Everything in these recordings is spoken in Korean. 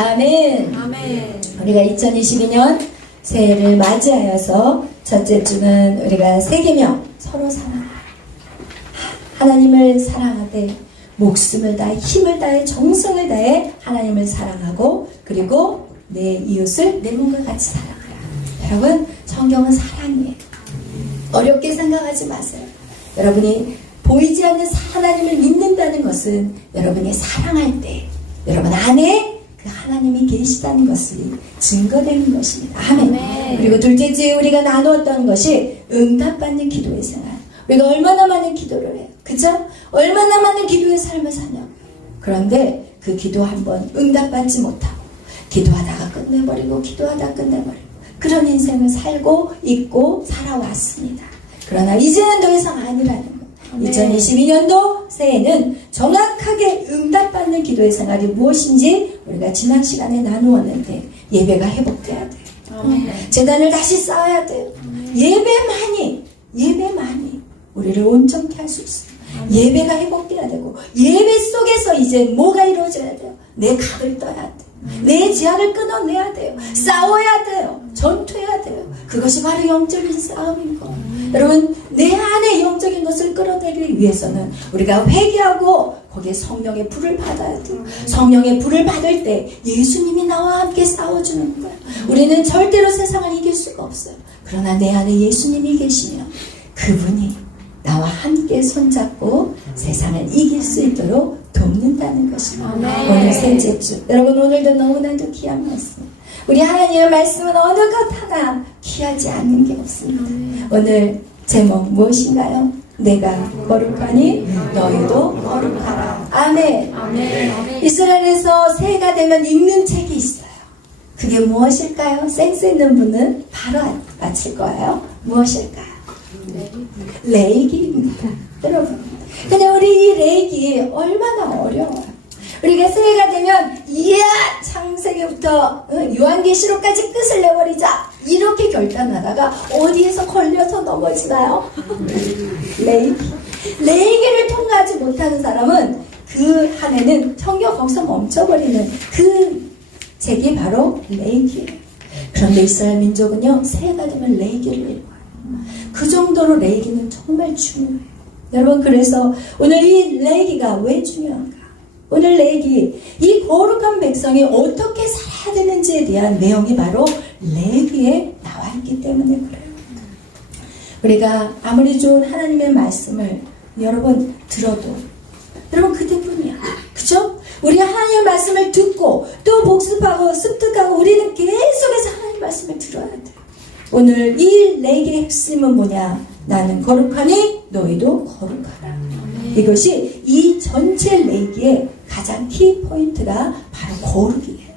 아멘. 아멘. 우리가 2022년 새해를 맞이하여서 첫째 주는 우리가 세 계명, 서로 사랑하라. 하나님을 사랑하되 목숨을 다해 힘을 다해 정성을 다해 하나님을 사랑하고 그리고 내 이웃을 내 몸과 같이 사랑하라. 여러분, 성경은 사랑이에요. 어렵게 생각하지 마세요. 여러분이 보이지 않는 하나님을 믿는다는 것은 여러분이 사랑할 때 여러분 안에 그 하나님이 계시다는 것이 증거되는 것입니다. 아멘. 아멘. 그리고 둘째째 우리가 나누었던 것이 응답받는 기도의 생활. 우리가 얼마나 많은 기도를 해요. 그죠? 얼마나 많은 기도의 삶을 사냐고요. 그런데 그 기도 한번 응답받지 못하고 기도하다가 끝내버리고 기도하다가 끝내버리고 그런 인생을 살고 있고 살아왔습니다. 그러나 이제는 더 이상 아니라는 것. 2022년도 새해는 정확하게 응답받는 기도의 생활이 무엇인지 우리가 지난 시간에 나누었는데 예배가 회복돼야 돼요. 재단을 다시 쌓아야 돼요. 예배만이 우리를 온전케 할 수 있어요. 예배가 회복돼야 되고 예배 속에서 이제 뭐가 이루어져야 돼요? 내 각을 떠야 돼요. 내 지하를 끊어내야 돼요. 싸워야 돼요. 전투해야 돼요. 그것이 바로 영적인 싸움인 거. 여러분, 내 안에 영적인 것을 끌어내기 위해서는 우리가 회개하고 거기에 성령의 불을 받아야 돼요. 성령의 불을 받을 때 예수님이 나와 함께 싸워주는 거예요. 우리는 절대로 세상을 이길 수가 없어요. 그러나 내 안에 예수님이 계시면 그분이 나와 함께 손잡고 세상을 이길 수 있도록 돕는다는 것입니다. 오늘 셋째 주, 여러분 오늘도 너무나도 귀한 말씀. 우리 하나님의 말씀은 어느 것 하나 귀하지 않는 게 없습니다. 오늘 제목 무엇인가요? 내가 거룩하니 너희도 거룩하라. 아멘. 이스라엘에서 새해가 되면 읽는 책이 있어요. 그게 무엇일까요? 센스 있는 분은 바로 맞힐 거예요. 무엇일까요? 레이기입니다. 여러분, 근데 우리 이 레이기 얼마나 어려워요. 우리가 새해가 되면 이야 창세기부터 요한계시록까지 끝을 내버리자 이렇게 결단하다가 어디에서 걸려서 넘어지나요? 레이기를 통과하지 못하는 사람은 그 한 해는 성경 거기서 멈춰버리는 그 책이 바로 레이기예요. 그런데 이스라엘 민족은요 새해가 되면 레이기를 읽어요. 그 정도로 레이기는 정말 중요해요. 여러분, 그래서 오늘 이 레이기가 왜 중요한가? 오늘 레이기, 이 거룩한 백성이 어떻게 살아야 되는지에 대한 내용이 바로 레이기에 나와 있기 때문에 그래요. 우리가 아무리 좋은 하나님의 말씀을 여러분 들어도 여러분 그대뿐이야. 그죠? 우리 하나님의 말씀을 듣고 또 복습하고 습득하고 우리는 계속해서 하나님의 말씀을 들어야 돼요. 오늘 이 레이기의 핵심은 뭐냐? 나는 거룩하니 너희도 거룩하라. 이것이 이 전체 레이기의 가장 키포인트가 바로 거룩이에요.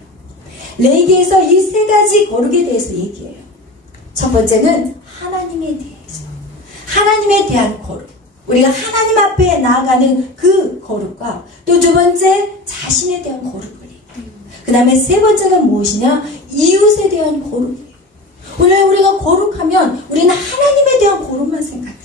레이기에서 이 세 가지 거룩에 대해서 얘기해요. 첫 번째는 하나님에 대해서. 하나님에 대한 거룩. 우리가 하나님 앞에 나아가는 그 거룩과 또 두 번째 자신에 대한 거룩을 얘기해요. 그 다음에 세 번째가 무엇이냐? 이웃에 대한 거룩이에요. 오늘 우리가 거룩하면 우리는 하나님에 대한 거룩만 생각해요.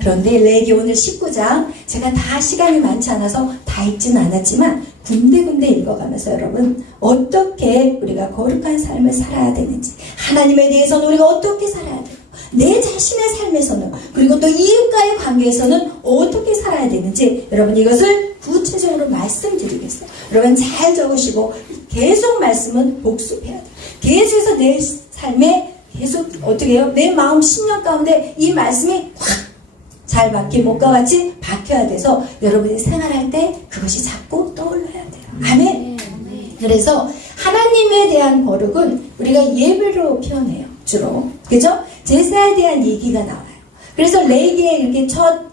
그런데 레이기 오늘 19장 제가 다 시간이 많지 않아서 다 읽지는 않았지만 군데군데 읽어가면서 여러분 어떻게 우리가 거룩한 삶을 살아야 되는지 하나님에 대해서는 우리가 어떻게 살아야 되고 내 자신의 삶에서는 그리고 또 이웃과의 관계에서는 어떻게 살아야 되는지 여러분 이것을 구체적으로 말씀드리겠어요. 여러분 잘 적으시고 계속 말씀은 복습해야 돼요. 계속해서 내 삶에 계속 어떻게 해요? 내 마음 심령 가운데 이 말씀이 확 잘 박힌 목과 같이 박혀야 돼서 여러분이 생활할 때 그것이 자꾸 떠올라야 돼요. 아멘. 그래서 하나님에 대한 거룩은 우리가 예배로 표현해요. 주로. 그죠? 제사에 대한 얘기가 나와요. 그래서 레이기의 이렇게 첫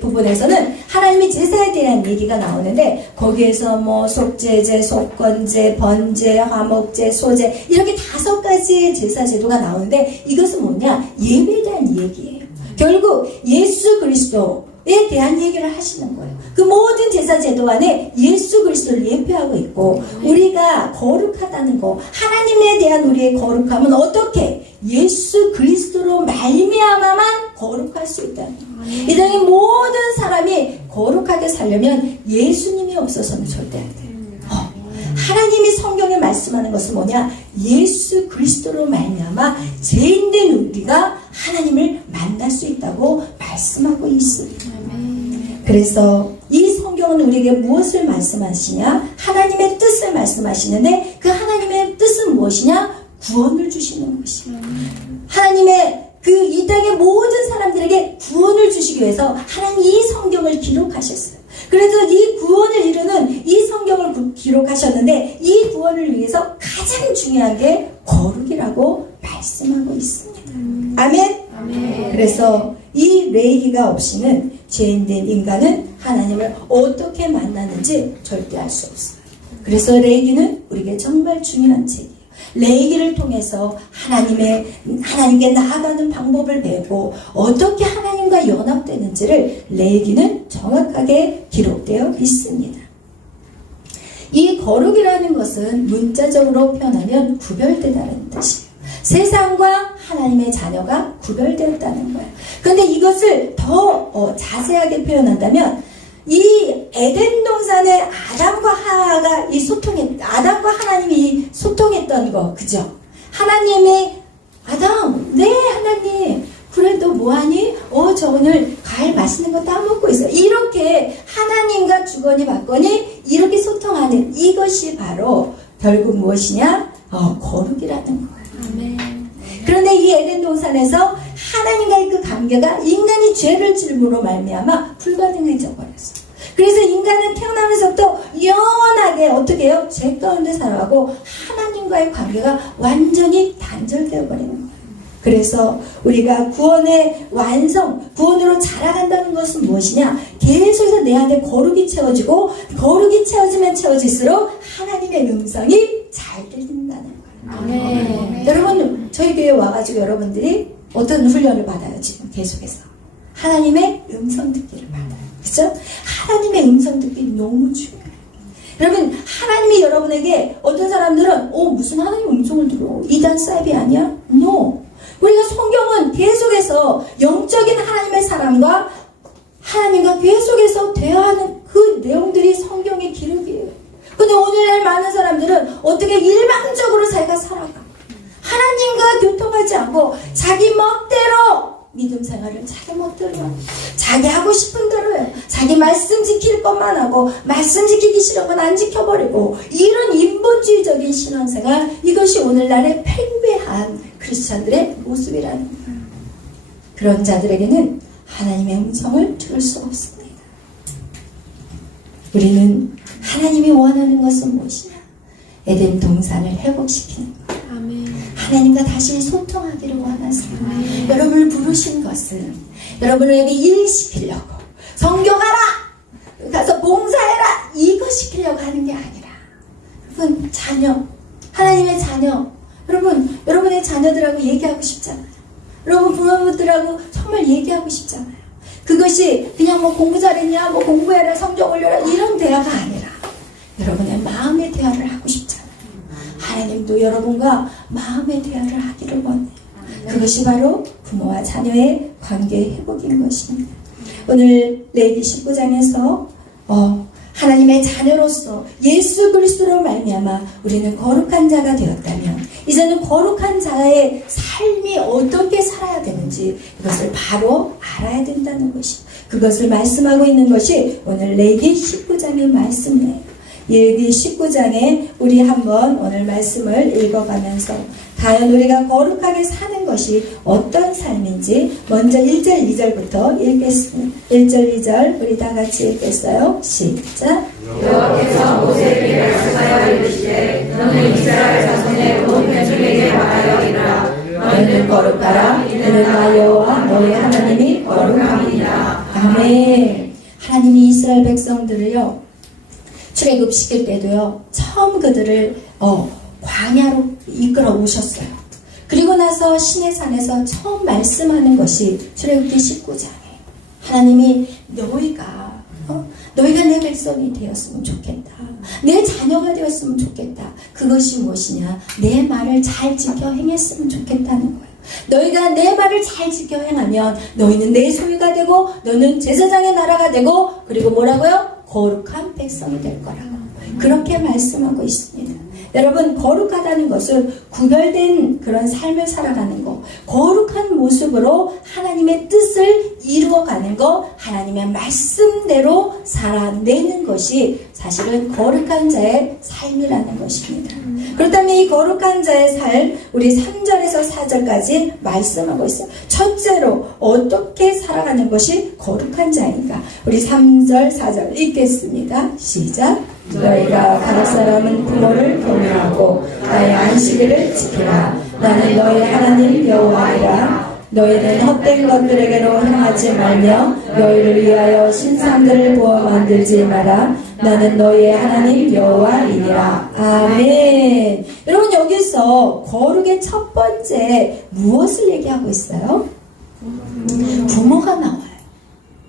부분에서는 하나님의 제사에 대한 얘기가 나오는데 거기에서 뭐 속죄제, 속건제, 번제, 화목제, 소제 이렇게 5가지의 제사 제도가 나오는데 이것은 뭐냐? 예배에 대한 얘기예요. 결국 예수 그리스도에 대한 얘기를 하시는 거예요. 그 모든 제사 제도 안에 예수 그리스도를 예표하고 있고 우리가 거룩하다는 거 하나님에 대한 우리의 거룩함은 어떻게? 예수 그리스도로 말미암아만 거룩할 수 있다는 거예요. 이 땅의 모든 사람이 거룩하게 살려면 예수님이 없어서는 절대 안 돼요. 하나님이 성경에 말씀하는 것은 뭐냐? 예수 그리스도로 말미암아 죄인된 우리가 하나님을 만날 수 있다고 말씀하고 있습니다. 그래서 이 성경은 우리에게 무엇을 말씀하시냐? 하나님의 뜻을 말씀하시는데 그 하나님의 뜻은 무엇이냐? 구원을 주시는 것이에요. 하나님의 이 땅의 모든 사람들에게 구원을 주시기 위해서 하나님 이 성경을 기록하셨어요. 그래서 이 구원을 이루는 이 성경을 기록하셨는데 이 구원을 위해서 가장 중요한 게 거룩이라고 말씀하고 있습니다. 아멘? 아멘. 그래서 이 레위기가 없이는 죄인된 인간은 하나님을 어떻게 만나는지 절대 알 수 없어요. 그래서 레위기는 우리에게 정말 중요한 책이에요. 레위기를 통해서 하나님께 나아가는 방법을 배우고 어떻게 하나님과 연합되는지를 레위기는 정확하게 기록되어 있습니다. 이 거룩이라는 것은 문자적으로 표현하면 구별되다는 뜻이에요. 세상과 하나님의 자녀가 구별되었다는 거예요. 그런데 이것을 더 자세하게 표현한다면 이 에덴 동산에 아담과 하나님이 소통했던 거, 그죠? 하나님이 아담, 네 하나님, 그래 너 뭐하니? 저 오늘 과일 맛있는 거 따먹고 있어. 이렇게 하나님과 주거니 받거니 이렇게 소통하는 이것이 바로 결국 무엇이냐? 거룩이라는 거예요. 아멘. 그런데 이 에덴 동산에서 하나님과의 그 관계가 인간이 죄를 질므로 말미암아 불가능해져 버렸어요. 그래서 인간은 태어나면서부터 영원하게 어떻게 해요? 죄 가운데 살아가고 하나님과의 관계가 완전히 단절되어 버리는 거예요. 그래서 우리가 구원의 완성, 구원으로 자라간다는 것은 무엇이냐? 계속해서 내 안에 거룩이 채워지고 거룩이 채워지면 채워질수록 하나님의 음성이 잘 들린다는 거예요. 아멘. 여러분 저희 교회에 와가지고 여러분들이 어떤 훈련을 받아요? 지금 계속해서 하나님의 음성 듣기를 받아요. 그렇죠? 하나님의 음성 듣기 너무 중요해요. 여러분 하나님이 여러분에게 어떤 사람들은 무슨 하나님 음성을 들어? 이단 사이비 아니야? No. 우리가 성경은 계속해서 영적인 하나님의 사람과 하나님과 계속해서 대화하는 그 내용들이 성경의 기록이에요. 근데 오늘날 많은 사람들은 어떻게 일방적으로 자기가 살아가. 하나님과 교통하지 않고 자기 멋대로 믿음 생활을 자기 멋대로 자기 하고 싶은 대로 해요. 자기 말씀 지킬 것만 하고 말씀 지키기 싫은 건 안 지켜버리고 이런 인본주의적인 신앙생활, 이것이 오늘날의 팽배한 크리스찬들의 모습이라는 거예요. 그런 자들에게는 하나님의 음성을 들을 수 없습니다. 우리는 하나님이 원하는 것은 무엇이냐? 에덴 동산을 회복시키는 거예요. 하나님과 다시 소통하기를 원하세요. 여러분을 부르신 것은 여러분에게 일 시키려고, 성경하라, 가서 봉사해라, 이거 시키려고 하는 게 아니라, 여러분 자녀, 하나님의 자녀, 여러분의 자녀들하고 얘기하고 싶잖아요. 여러분 부모님들하고 정말 얘기하고 싶잖아요. 그것이 그냥 공부 잘했냐, 공부해라, 성적 올려라, 이런 대화가 아니라 여러분의 마음의 대화를 하고 싶잖아요. 하나님도 여러분과 마음의 대화를 하기를 원해요. 그것이 바로 부모와 자녀의 관계 회복인 것입니다. 오늘 레위기 19장에서 하나님의 자녀로서 예수 그리스도로 말미암아 우리는 거룩한 자가 되었다면 이제는 거룩한 자의 삶이 어떻게 살아야 되는지 이것을 바로 알아야 된다는 것이, 그것을 말씀하고 있는 것이 오늘 레위기 19장의 말씀이에요. 레위기 19장에 우리 한번 오늘 말씀을 읽어가면서 과연 우리가 거룩하게 사는 것이 어떤 삶인지 먼저 1절 2절부터 읽겠습니다. 1절 2절 우리 다 같이 읽겠어요. 시작. 여호와께서 모세에게 말씀하여 이르시되 너는 이스라엘 자손의 온 회중에게 말하여 이르라. 너희는 거룩하라. 이는 나 여호와 너희 하나님이 거룩함이니라. 아멘. 하나님이 이스라엘 백성들을요 출애굽시킬 때도요 처음 그들을 광야로 이끌어 오셨어요. 그리고 나서 시내산에서 처음 말씀하는 것이 출애굽기 19장이에요. 하나님이 너희가 내 백성이 되었으면 좋겠다. 내 자녀가 되었으면 좋겠다. 그것이 무엇이냐? 내 말을 잘 지켜 행했으면 좋겠다는 거예요. 너희가 내 말을 잘 지켜 행하면 너희는 내 소유가 되고 너는 제사장의 나라가 되고 그리고 뭐라고요? 거룩한 백성이 될 거라고 그렇게 말씀하고 있습니다. 여러분, 거룩하다는 것은 구별된 그런 삶을 살아가는 거, 거룩한 모습으로 하나님의 뜻을 이루어가는 거, 하나님의 말씀대로 살아내는 것이 사실은 거룩한 자의 삶이라는 것입니다. 그렇다면 이 거룩한 자의 삶, 우리 3절에서 4절까지 말씀하고 있어요. 첫째로 어떻게 살아가는 것이 거룩한 자인가? 우리 3절, 4절 읽겠습니다. 시작. 너희가 각 사람은 부모를 경외하고 나의 안식일을 지키라. 나는 너희 하나님 여호와이라. 너희는 헛된 것들에게로 향하지 말며 너희를 위하여 신상들을 부어 만들지 마라. 나는 너희의 하나님 여호와이니라. 아멘. 여러분, 여기서 거룩의 첫 번째 무엇을 얘기하고 있어요? 부모가 나와요.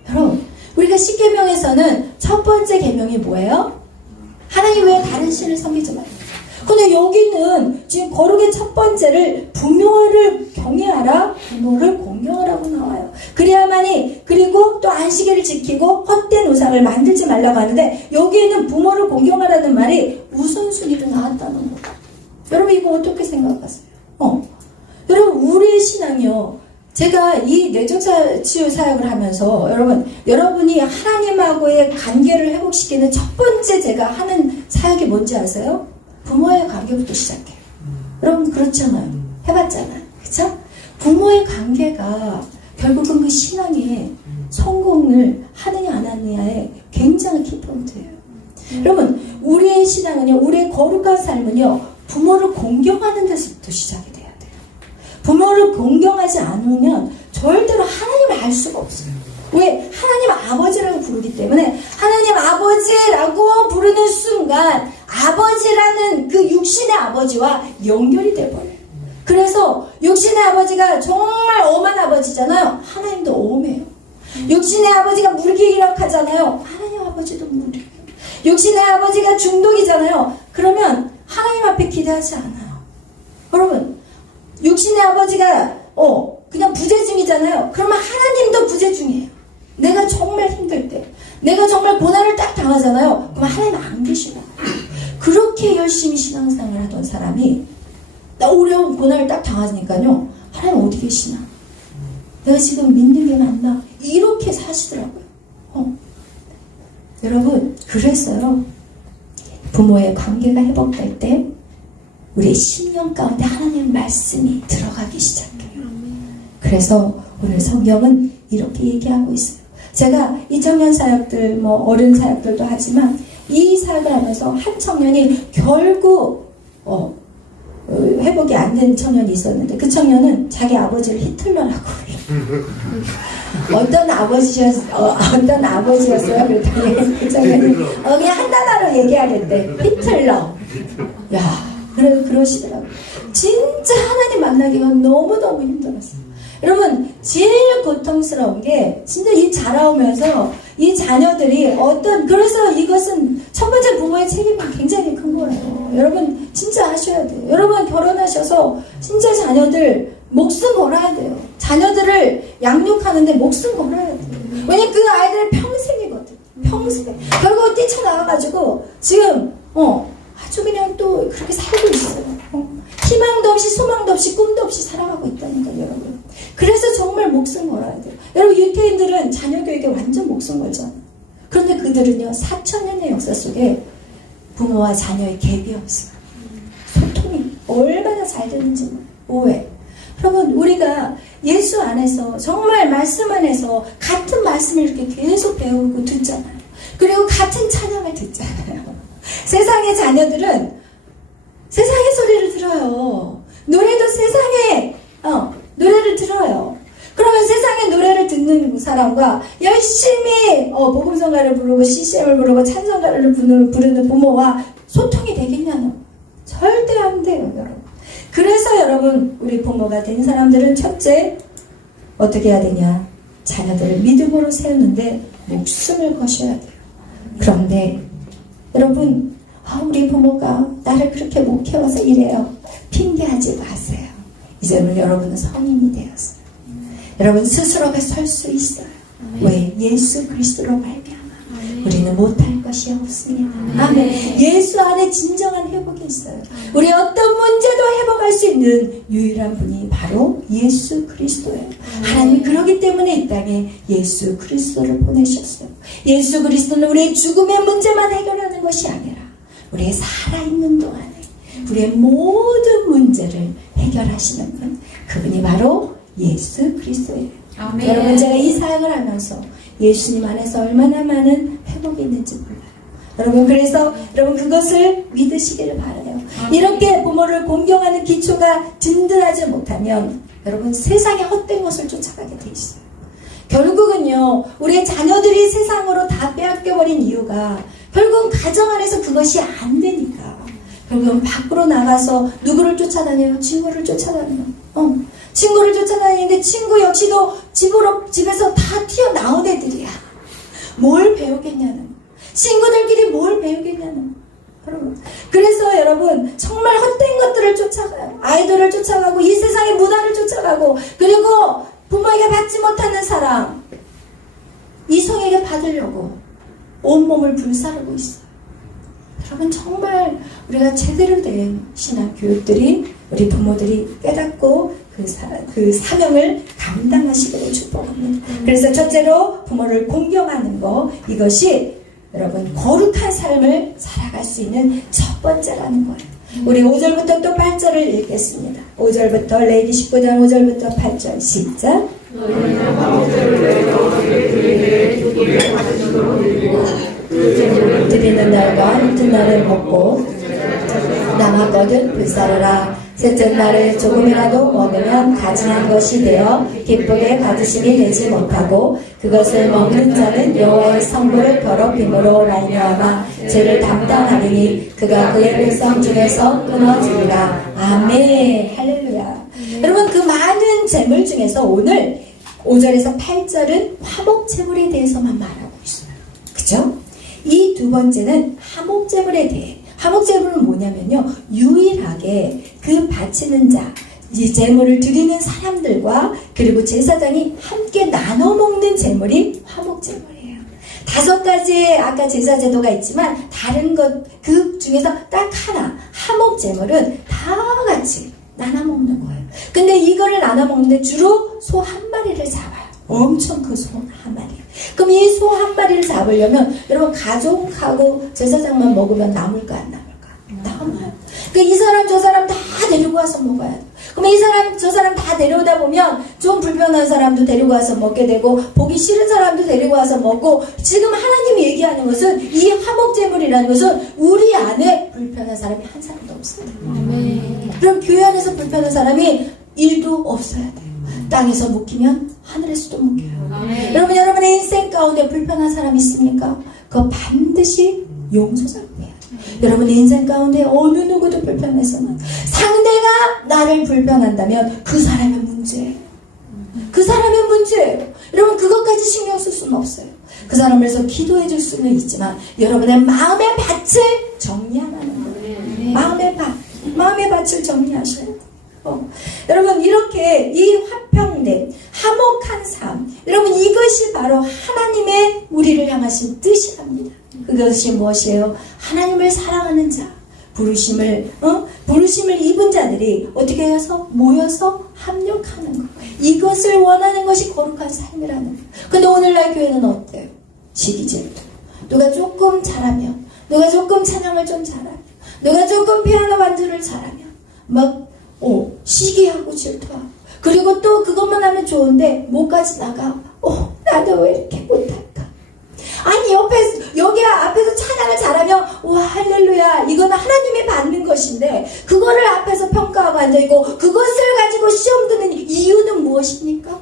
여러분, 우리가 십계명에서는 첫 번째 계명이 뭐예요? 하나님 외에 다른 신을 섬기지 말라. 근데 여기는 지금 거룩의 첫 번째를 부모를 경외하라, 부모를 공경하라고 나와요. 그래야만이, 그리고 또 안식일을 지키고 헛된 우상을 만들지 말라고 하는데, 여기에는 부모를 공경하라는 말이 우선순위로 나왔다는 거예요. 여러분, 이거 어떻게 생각하세요? 여러분, 우리의 신앙이요, 제가 이 내적 치유 사역을 하면서 여러분이 하나님하고의 관계를 회복시키는 첫 번째 제가 하는 사역이 뭔지 아세요? 부모의 관계부터 시작해요. 여러분, 그렇잖아요. 해봤잖아요. 그쵸? 부모의 관계가 결국은 그 신앙의 성공을 하느냐 안 하느냐의 굉장히 키포인트예요. 여러분, 우리의 신앙은요, 우리의 거룩한 삶은요, 부모를 공경하는 데서부터 시작이 돼요. 부모를 공경하지 않으면 절대로 하나님을 알 수가 없어요. 왜? 하나님 아버지라고 부르기 때문에 하나님 아버지라고 부르는 순간 아버지라는 그 육신의 아버지와 연결이 돼버려요. 그래서 육신의 아버지가 정말 엄한 아버지잖아요. 하나님도 엄해요. 육신의 아버지가 무기력하잖아요. 하나님 아버지도 무기력해요. 육신의 아버지가 중독이잖아요. 그러면 하나님 앞에 기대하지 않아요. 여러분, 육신의 아버지가 그냥 부재중이잖아요. 그러면 하나님도 부재중이에요. 내가 정말 힘들 때, 내가 정말 고난을 딱 당하잖아요. 그러면 하나님 안 계시나. 그렇게 열심히 신앙생활을 하던 사람이 나 어려운 고난을 딱 당하니까요, 하나님 어디 계시나, 내가 지금 믿는 게 맞나, 이렇게 사시더라고요. 여러분, 그래서요, 부모의 관계가 회복될 때 우리의 심령 가운데 하나님의 말씀이 들어가기 시작해요. 그래서 오늘 성경은 이렇게 얘기하고 있어요. 제가 이 청년 사역들, 어른 사역들도 하지만 이 사역을 하면서 한 청년이 결국 회복이 안 된 청년이 있었는데, 그 청년은 자기 아버지를 히틀러라고 불러요. 어떤 아버지였어요? 그랬더니 그 청년이 그냥 한 단어로 얘기하겠대. 히틀러. 야, 그러시더라고요. 진짜 하나님 만나기가 너무너무 힘들었어요. 여러분, 제일 고통스러운 게 진짜 이 자라오면서 이 자녀들이 그래서 이것은 첫 번째 부모의 책임이 굉장히 큰 거예요. 여러분, 진짜 하셔야 돼요. 여러분, 결혼하셔서 진짜 자녀들 목숨 걸어야 돼요. 자녀들을 양육하는데 목숨 걸어야 돼요. 왜냐면 그 아이들 평생이거든. 평생. 결국 뛰쳐나와가지고 지금 아주 그냥 또 그렇게 살고 있어요. 희망도 없이 소망도 없이 꿈도 없이 살아가고 있다는 거예요, 여러분. 그래서 정말 목숨 걸어야 돼요. 여러분, 유태인들은 자녀 교육에 완전 목숨 걸잖아요. 그런데 그들은요, 4,000년의 역사 속에 부모와 자녀의 갭이 없어요. 소통이 얼마나 잘 되는지 오해. 여러분, 우리가 예수 안에서 정말 말씀 안에서 같은 말씀을 이렇게 계속 배우고 듣잖아요. 그리고 같은 찬양을 듣잖아요. 세상의 자녀들은 세상의 소리를 들어요. 노래도 세상의 노래를 들어요. 그러면 세상의 노래를 듣는 사람과 열심히 복음성가를 부르고 CCM을 부르고 찬송가를 부르는 부모와 소통이 되겠냐는 절대 안 돼요, 여러분. 그래서 여러분, 우리 부모가 된 사람들은 첫째 어떻게 해야 되냐, 자녀들을 믿음으로 세우는데 목숨을 거셔야 돼요. 그런데 여러분, 우리 부모가 나를 그렇게 못 키워서 이래요, 핑계하지 마세요. 이제는 여러분은 성인이 되었어요. 여러분 스스로가 설 수 있어요. 왜? 예수 그리스도로 말미암아. 우리는 못할 것이 없습니다. 아멘. 예수 안에 진정한 회복이 있어요. 우리 어떤 문제도 회복할 수 있는 유일한 분이 바로 예수 그리스도예요. 하나님 그러기 때문에 이 땅에 예수 그리스도를 보내셨어요. 예수 그리스도는 우리의 죽음의 문제만 해결하는 것이 아니라 우리의 살아있는 동안에 우리의 모든 문제를 해결하시는 분, 그분이 바로 예수 그리스도예요. 아멘. 여러분, 제가 이 사역을 하면서 예수님 안에서 얼마나 많은 회복이 있는지 몰라요. 여러분, 그래서 여러분 그것을 믿으시기를 바라요. 이렇게 부모를 공경하는 기초가 든든하지 못하면 여러분 세상의 헛된 것을 쫓아가게 돼 있어요. 결국은요, 우리의 자녀들이 세상으로 다 빼앗겨버린 이유가 결국은 가정 안에서 그것이 안 되니까 결국은 밖으로 나가서 누구를 쫓아다녀요? 친구를 쫓아다녀요. 친구를 쫓아다니는데 친구 역시도 집에서 다 튀어나온 애들이야. 뭘 배우겠냐는, 친구들끼리 뭘 배우겠냐는. 여러분, 그래서 여러분 정말 헛된 것들을 쫓아가요. 아이돌을 쫓아가고 이 세상의 문화를 쫓아가고, 그리고 부모에게 받지 못하는 사랑 이성에게 받으려고 온몸을 불사르고 있어요. 여러분, 정말 우리가 제대로 된 신앙 교육들이 우리 부모들이 깨닫고 그 사명을 감당하시기를 축복합니다. 그래서 첫째로 부모를 공경하는 거, 이것이 여러분 거룩한 삶을 살아갈 수 있는 첫 번째라는 거예요. 우리 5절부터 또 8절을 읽겠습니다. 5절부터 레위기 19장 5절부터 8절 시작. 드리는 날과 이튿날을 먹고 남았거든 불사르라. 셋째 날에 조금이라도 먹으면 가증한 것이 되어 기쁘게 받으시게 되지 못하고 그것을 먹는 자는 여호와의 성부를 더럽힘으로 말미암아 죄를 담당하리니 그가 그의 백성 중에서 끊어지리라. 아멘. 할렐루야. 여러분, 그 많은 제물 중에서 오늘 5절에서 8절은 화목제물에 대해서만 말하고 있어요. 그죠? 이 두 번째는 화목제물에 대해. 화목제물은 뭐냐면요, 유일하게 그 바치는 자, 이 제물을 드리는 사람들과 그리고 제사장이 함께 나눠 먹는 제물이 화목제물이에요. 5가지의 아까 제사제도가 있지만 다른 것 그 중에서 딱 하나, 화목제물은 다 같이 나눠 먹는 거예요. 근데 이거를 나눠 먹는데 주로 소 한 마리를 잡아요. 엄청 큰 소 한 마리. 그럼 이 소 한 마리를 잡으려면 여러분 가족하고 제사장만 먹으면 남을까 안 남을까? 남아요. 그러니까 이 사람 저 사람 다 데리고 와서 먹어야 돼. 그럼 이 사람 저 사람 다 데려오다 보면 좀 불편한 사람도 데리고 와서 먹게 되고 보기 싫은 사람도 데리고 와서 먹고, 지금 하나님이 얘기하는 것은 이 화목제물이라는 것은 우리 안에 불편한 사람이 한 사람도 없어요. 그럼 교회 안에서 불편한 사람이 1도 없어야 돼요. 땅에서 묶이면 하늘에서도 묶여요. 여러분, 여러분의 인생 가운데 불편한 사람 있습니까? 그거 반드시 용서받아야 돼요. 여러분의 인생 가운데 어느 누구도 불편해서는 상대가 나를 불편한다면 그 사람의 문제예요. 그 사람의 문제예요. 여러분, 그것까지 신경 쓸 수는 없어요. 그 사람을 위해서 기도해 줄 수는 있지만 여러분의 마음의 밭을 정리하라는 거예요. 마음의 밭을 정리하셔야 돼요. 여러분, 이렇게 이 화평된 화목한 삶, 여러분 이것이 바로 하나님의 우리를 향하신 뜻이랍니다. 그것이 무엇이에요? 하나님을 사랑하는 자, 부르심을 입은 자들이 어떻게 해서 모여서 합력하는 것, 이것을 원하는 것이 거룩한 삶이라는 거예요. 근데 오늘날 교회는 어때요? 시기질투. 누가 조금 잘하면, 누가 조금 찬양을 좀 잘하면, 누가 조금 피아노 반주를 잘하면 막 시기하고 질투하고, 그리고 또 그것만 하면 좋은데 뭐까지 나가? 나도 왜 이렇게 못할까? 아니, 여기 앞에서 찬양을 잘하면 와 할렐루야, 이거는 하나님이 받는 것인데 그거를 앞에서 평가하고 앉아있고 그것을 가지고 시험 드는 이유는 무엇입니까?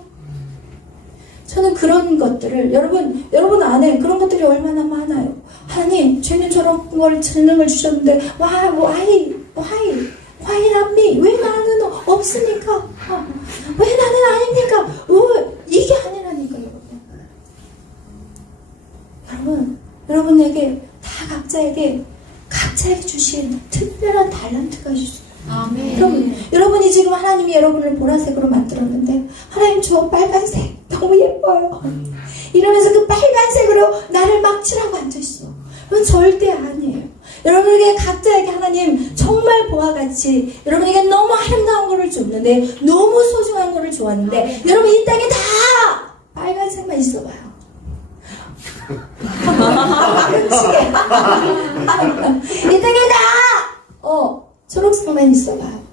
저는 그런 것들을 여러분 안에 그런 것들이 얼마나 많아요. 하나님, 쟤는 저런 걸 재능을 주셨는데 why not me? 왜 나는 없습니까? 왜 나는 아닙니까? 이게 아니라니까, 여러분. 여러분에게 다 각자에게 주신 특별한 달란트가 있어요. 아멘. 여러분이 지금 하나님이 여러분을 보라색으로 만들었는데, 하나님 저 빨간색 너무 예뻐요. 이러면서 그 빨간색으로 나를 막 칠하고 앉아있어. 그건 절대 아니에요. 여러분에게 각자에게 하나님 정말 보아같이 여러분에게 너무 아름다운 거를 줬는데, 너무 소중한 거를 주었는데, 여러분 이 땅에 다 빨간색만 있어봐요. 이 땅에 다 초록색만 있어봐요.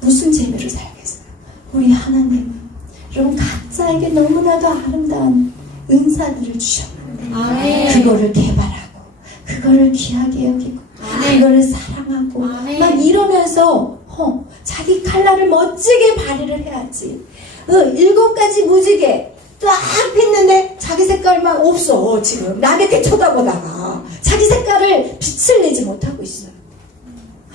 무슨 재미로 살겠어요? 우리 하나님은 여러분 각자에게 너무나도 아름다운 은사들을 주셨는데, 그거를 개발하고 그거를 귀하게 여기고 그거를 사랑하고 막 이러면서 자기 칼날을 멋지게 발휘를 해야지. 7가지 무지개 딱 폈는데 자기 색깔만 없어. 지금 나에게 쳐다보다가 자기 색깔을 빛을 내지 못하고 있어요.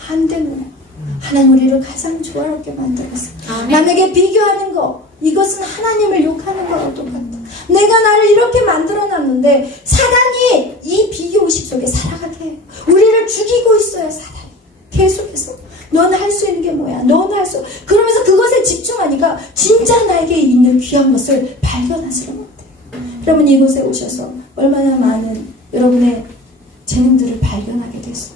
안 되는, 하나님 우리를 가장 조화롭게 만들었어요. 남에게 비교하는 거, 이것은 하나님을 욕하는 거랑 똑같다. 내가 나를 이렇게 만들어놨는데 사단이 이 비교의식 속에 살아가게 해요. 우리를 죽이고 있어요. 사단이 계속해서 너는 할 수 있는 게 뭐야, 너는 할 수, 그러면서 그것에 집중하니까 진짜 나에게 있는 귀한 것을 발견하지를 못해요. 여러분 이곳에 오셔서 얼마나 많은 여러분의 재능들을 발견하게 됐어요.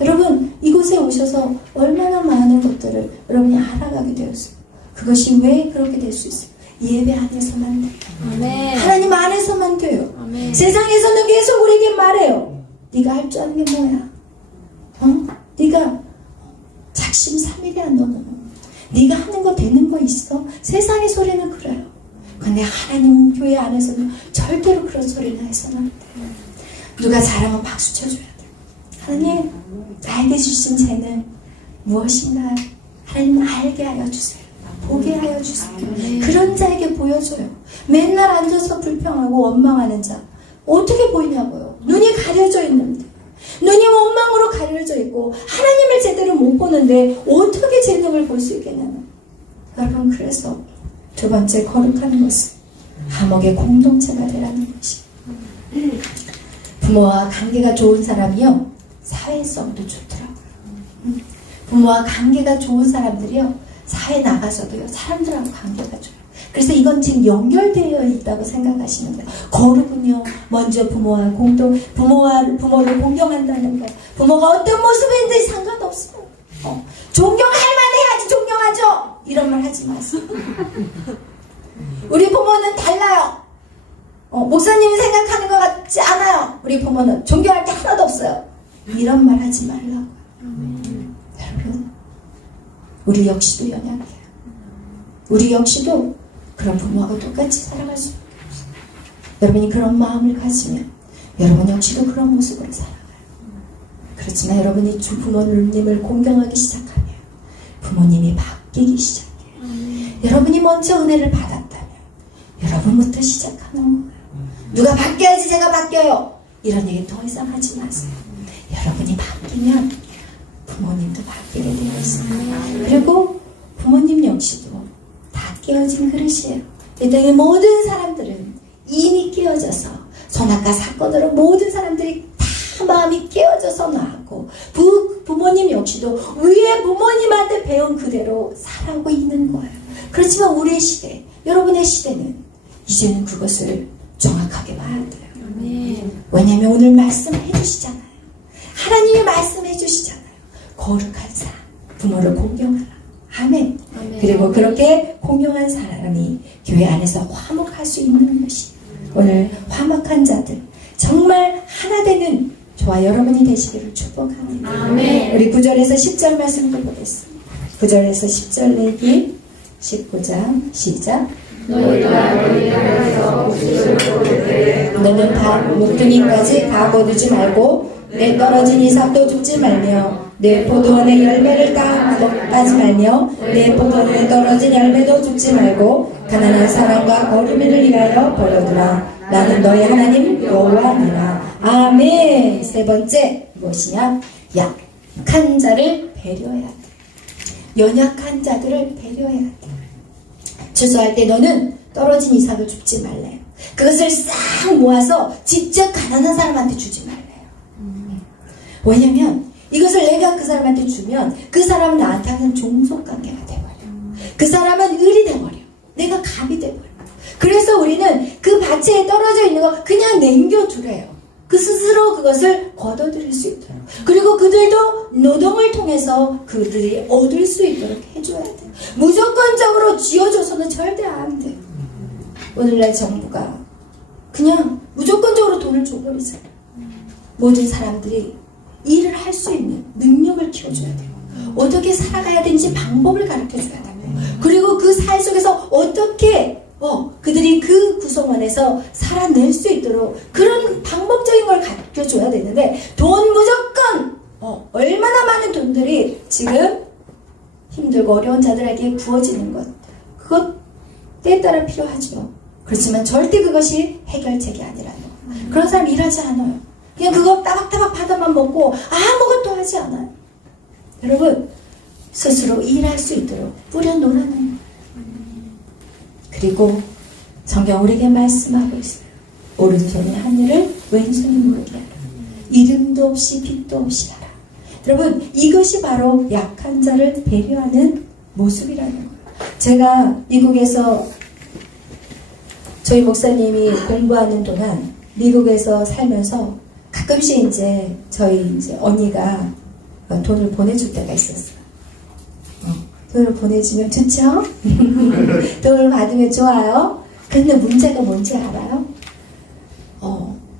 여러분 이곳에 오셔서 얼마나 많은 것들을 여러분이 알아가게 되었어요. 그것이 왜 그렇게 될 수 있어요? 예배 안에서만 돼요. 아멘. 하나님 안에서만 돼요. 아멘. 세상에서는 계속 우리에게 말해요. 네가 할 줄 아는 게 뭐야? 네가 작심삼일이야. 너는 네가 하는 거 되는 거 있어? 세상의 소리는 그래요. 근데 하나님 교회 안에서는 절대로 그런 소리나 해서는 안 돼요. 누가 잘하면 박수 쳐줘야 돼요. 하나님 나에게 주신 재능 무엇인가요? 하나님 알게 하여 주세요. 보게 하여 주세요. 그런 자에게 보여줘요. 맨날 앉아서 불평하고 원망하는 자 어떻게 보이냐고요. 눈이 가려져 있는데, 눈이 원망으로 가려져 있고 하나님을 제대로 못 보는데 어떻게 재능을 볼 수 있겠냐면, 여러분 그래서 두 번째 거룩한 것은 화목의 공동체가 되라는 것이. 부모와 관계가 좋은 사람이요 사회성도 좋더라고요. 부모와 관계가 좋은 사람들이요 사회 나가서도요 사람들하고 관계가 좋아요. 그래서 이건 지금 연결되어 있다고 생각하시면 돼요. 거룩은요 먼저 부모를 공경한다는 거. 부모가 어떤 모습인지 상관없어요. 존경할 만해야지 존경하죠. 이런 말 하지 마세요. 우리 부모는 달라요. 목사님이 생각하는 것 같지 않아요. 우리 부모는 존경할 게 하나도 없어요. 이런 말 하지 말라고요. 여러분 우리 역시도 연약해요. 우리 역시도 그런 부모하고 똑같이 살아갈 수 없어요. 여러분이 그런 마음을 가지면 여러분 역시도 그런 모습으로 살아가요. 그렇지만 여러분이 주 부모님을 공경하기 시작하면 부모님이 바뀌기 시작해요. 여러분이 먼저 은혜를 받았다면 여러분부터 시작하는 거예요. 누가 바뀌어야지 제가 바뀌어요. 이런 얘기 더 이상 하지 마세요. 여러분이 바뀌면 부모님도 바뀌게 되어 있어요. 그리고 부모님 역시도 다 깨어진 그릇이에요. 이 땅의 모든 사람들은 이미 깨어져서 선악과 사건으로 모든 사람들이 다 마음이 깨어져서 나왔고 부모님 역시도 위에 부모님한테 배운 그대로 살아오고 있는 거예요. 그렇지만 우리의 시대, 여러분의 시대는 이제는 그것을 정확하게 봐야 돼요. 왜냐하면 오늘 말씀해 주시잖아요. 하나님이 말씀해 주시잖아요. 거룩한 사람, 부모를 공경하라. 아멘. 그리고 그렇게 공경한 사람이 교회 안에서 화목할 수 있는 것이, 오늘 화목한 자들 정말 하나 되는 저와 여러분이 되시기를 축복합니다. 아멘. 우리 9절에서 10절 말씀도 보겠습니다. 9절에서 10절 내기 19장 시작. 너는 다 목둥이까지 다 거두지 말고 내 떨어진 이삭도 줍지 말며 내 포도원의 열매를 따지 말며 내 포도원에 떨어진 열매도 줍지 말고 가난한 사람과 어린이를 위하여 버려두라. 나는 너의 하나님 여호와니라. 아멘. 세 번째 무엇이냐? 약한 자를 배려해야 돼. 연약한 자들을 배려해야 돼. 추수할 때 너는 떨어진 이삭을 줍지 말래요. 그것을 싹 모아서 직접 가난한 사람한테 주지 말래요. 왜냐면 이것을 내가 그 사람한테 주면 그 사람은 나한테 항상 종속관계가 돼버려. 그 사람은 을이 돼버려. 내가 갑이 돼버려. 그래서 우리는 그 밭에 떨어져 있는 거 그냥 남겨두래요. 그 스스로 그것을 걷어들일 수 있도록. 그리고 그들도 노동을 통해서 그들이 얻을 수 있도록 해줘야 돼. 무조건적으로 쥐어줘서는 절대 안 돼. 오늘날 정부가 그냥 무조건적으로 돈을 줘버리잖아요. 모든 사람들이 일을 할 수 있는 능력을 키워줘야 돼요. 어떻게 살아가야 되는지 방법을 가르쳐줘야 돼요. 그리고 그 사회 속에서 어떻게 그들이 그 구성원에서 살아낼 수 있도록 그런 방법적인 걸 가르쳐줘야 되는데 돈 무조건 얼마나 많은 돈들이 지금 힘들고 어려운 자들에게 부어지는 것 그것 때에 따라 필요하죠. 그렇지만 절대 그것이 해결책이 아니라요. 그런 사람 일하지 않아요. 그냥 그거 따박따박 받아만 먹고 아무것도 하지 않아요. 여러분 스스로 일할 수 있도록 뿌려놓으라는 그리고 성경 우리에게 말씀하고 있어요. 오른손이 한 일을 왼손이 모르게 하라. 이름도 없이 빛도 없이 하라. 여러분 이것이 바로 약한 자를 배려하는 모습이라는 거예요. 제가 미국에서 저희 목사님이 공부하는 동안 미국에서 살면서 가끔씩 저희 언니가 돈을 보내줄 때가 있었어요. 돈을 보내주면 좋죠? 돈을 받으면 좋아요. 근데 문제가 뭔지 알아요?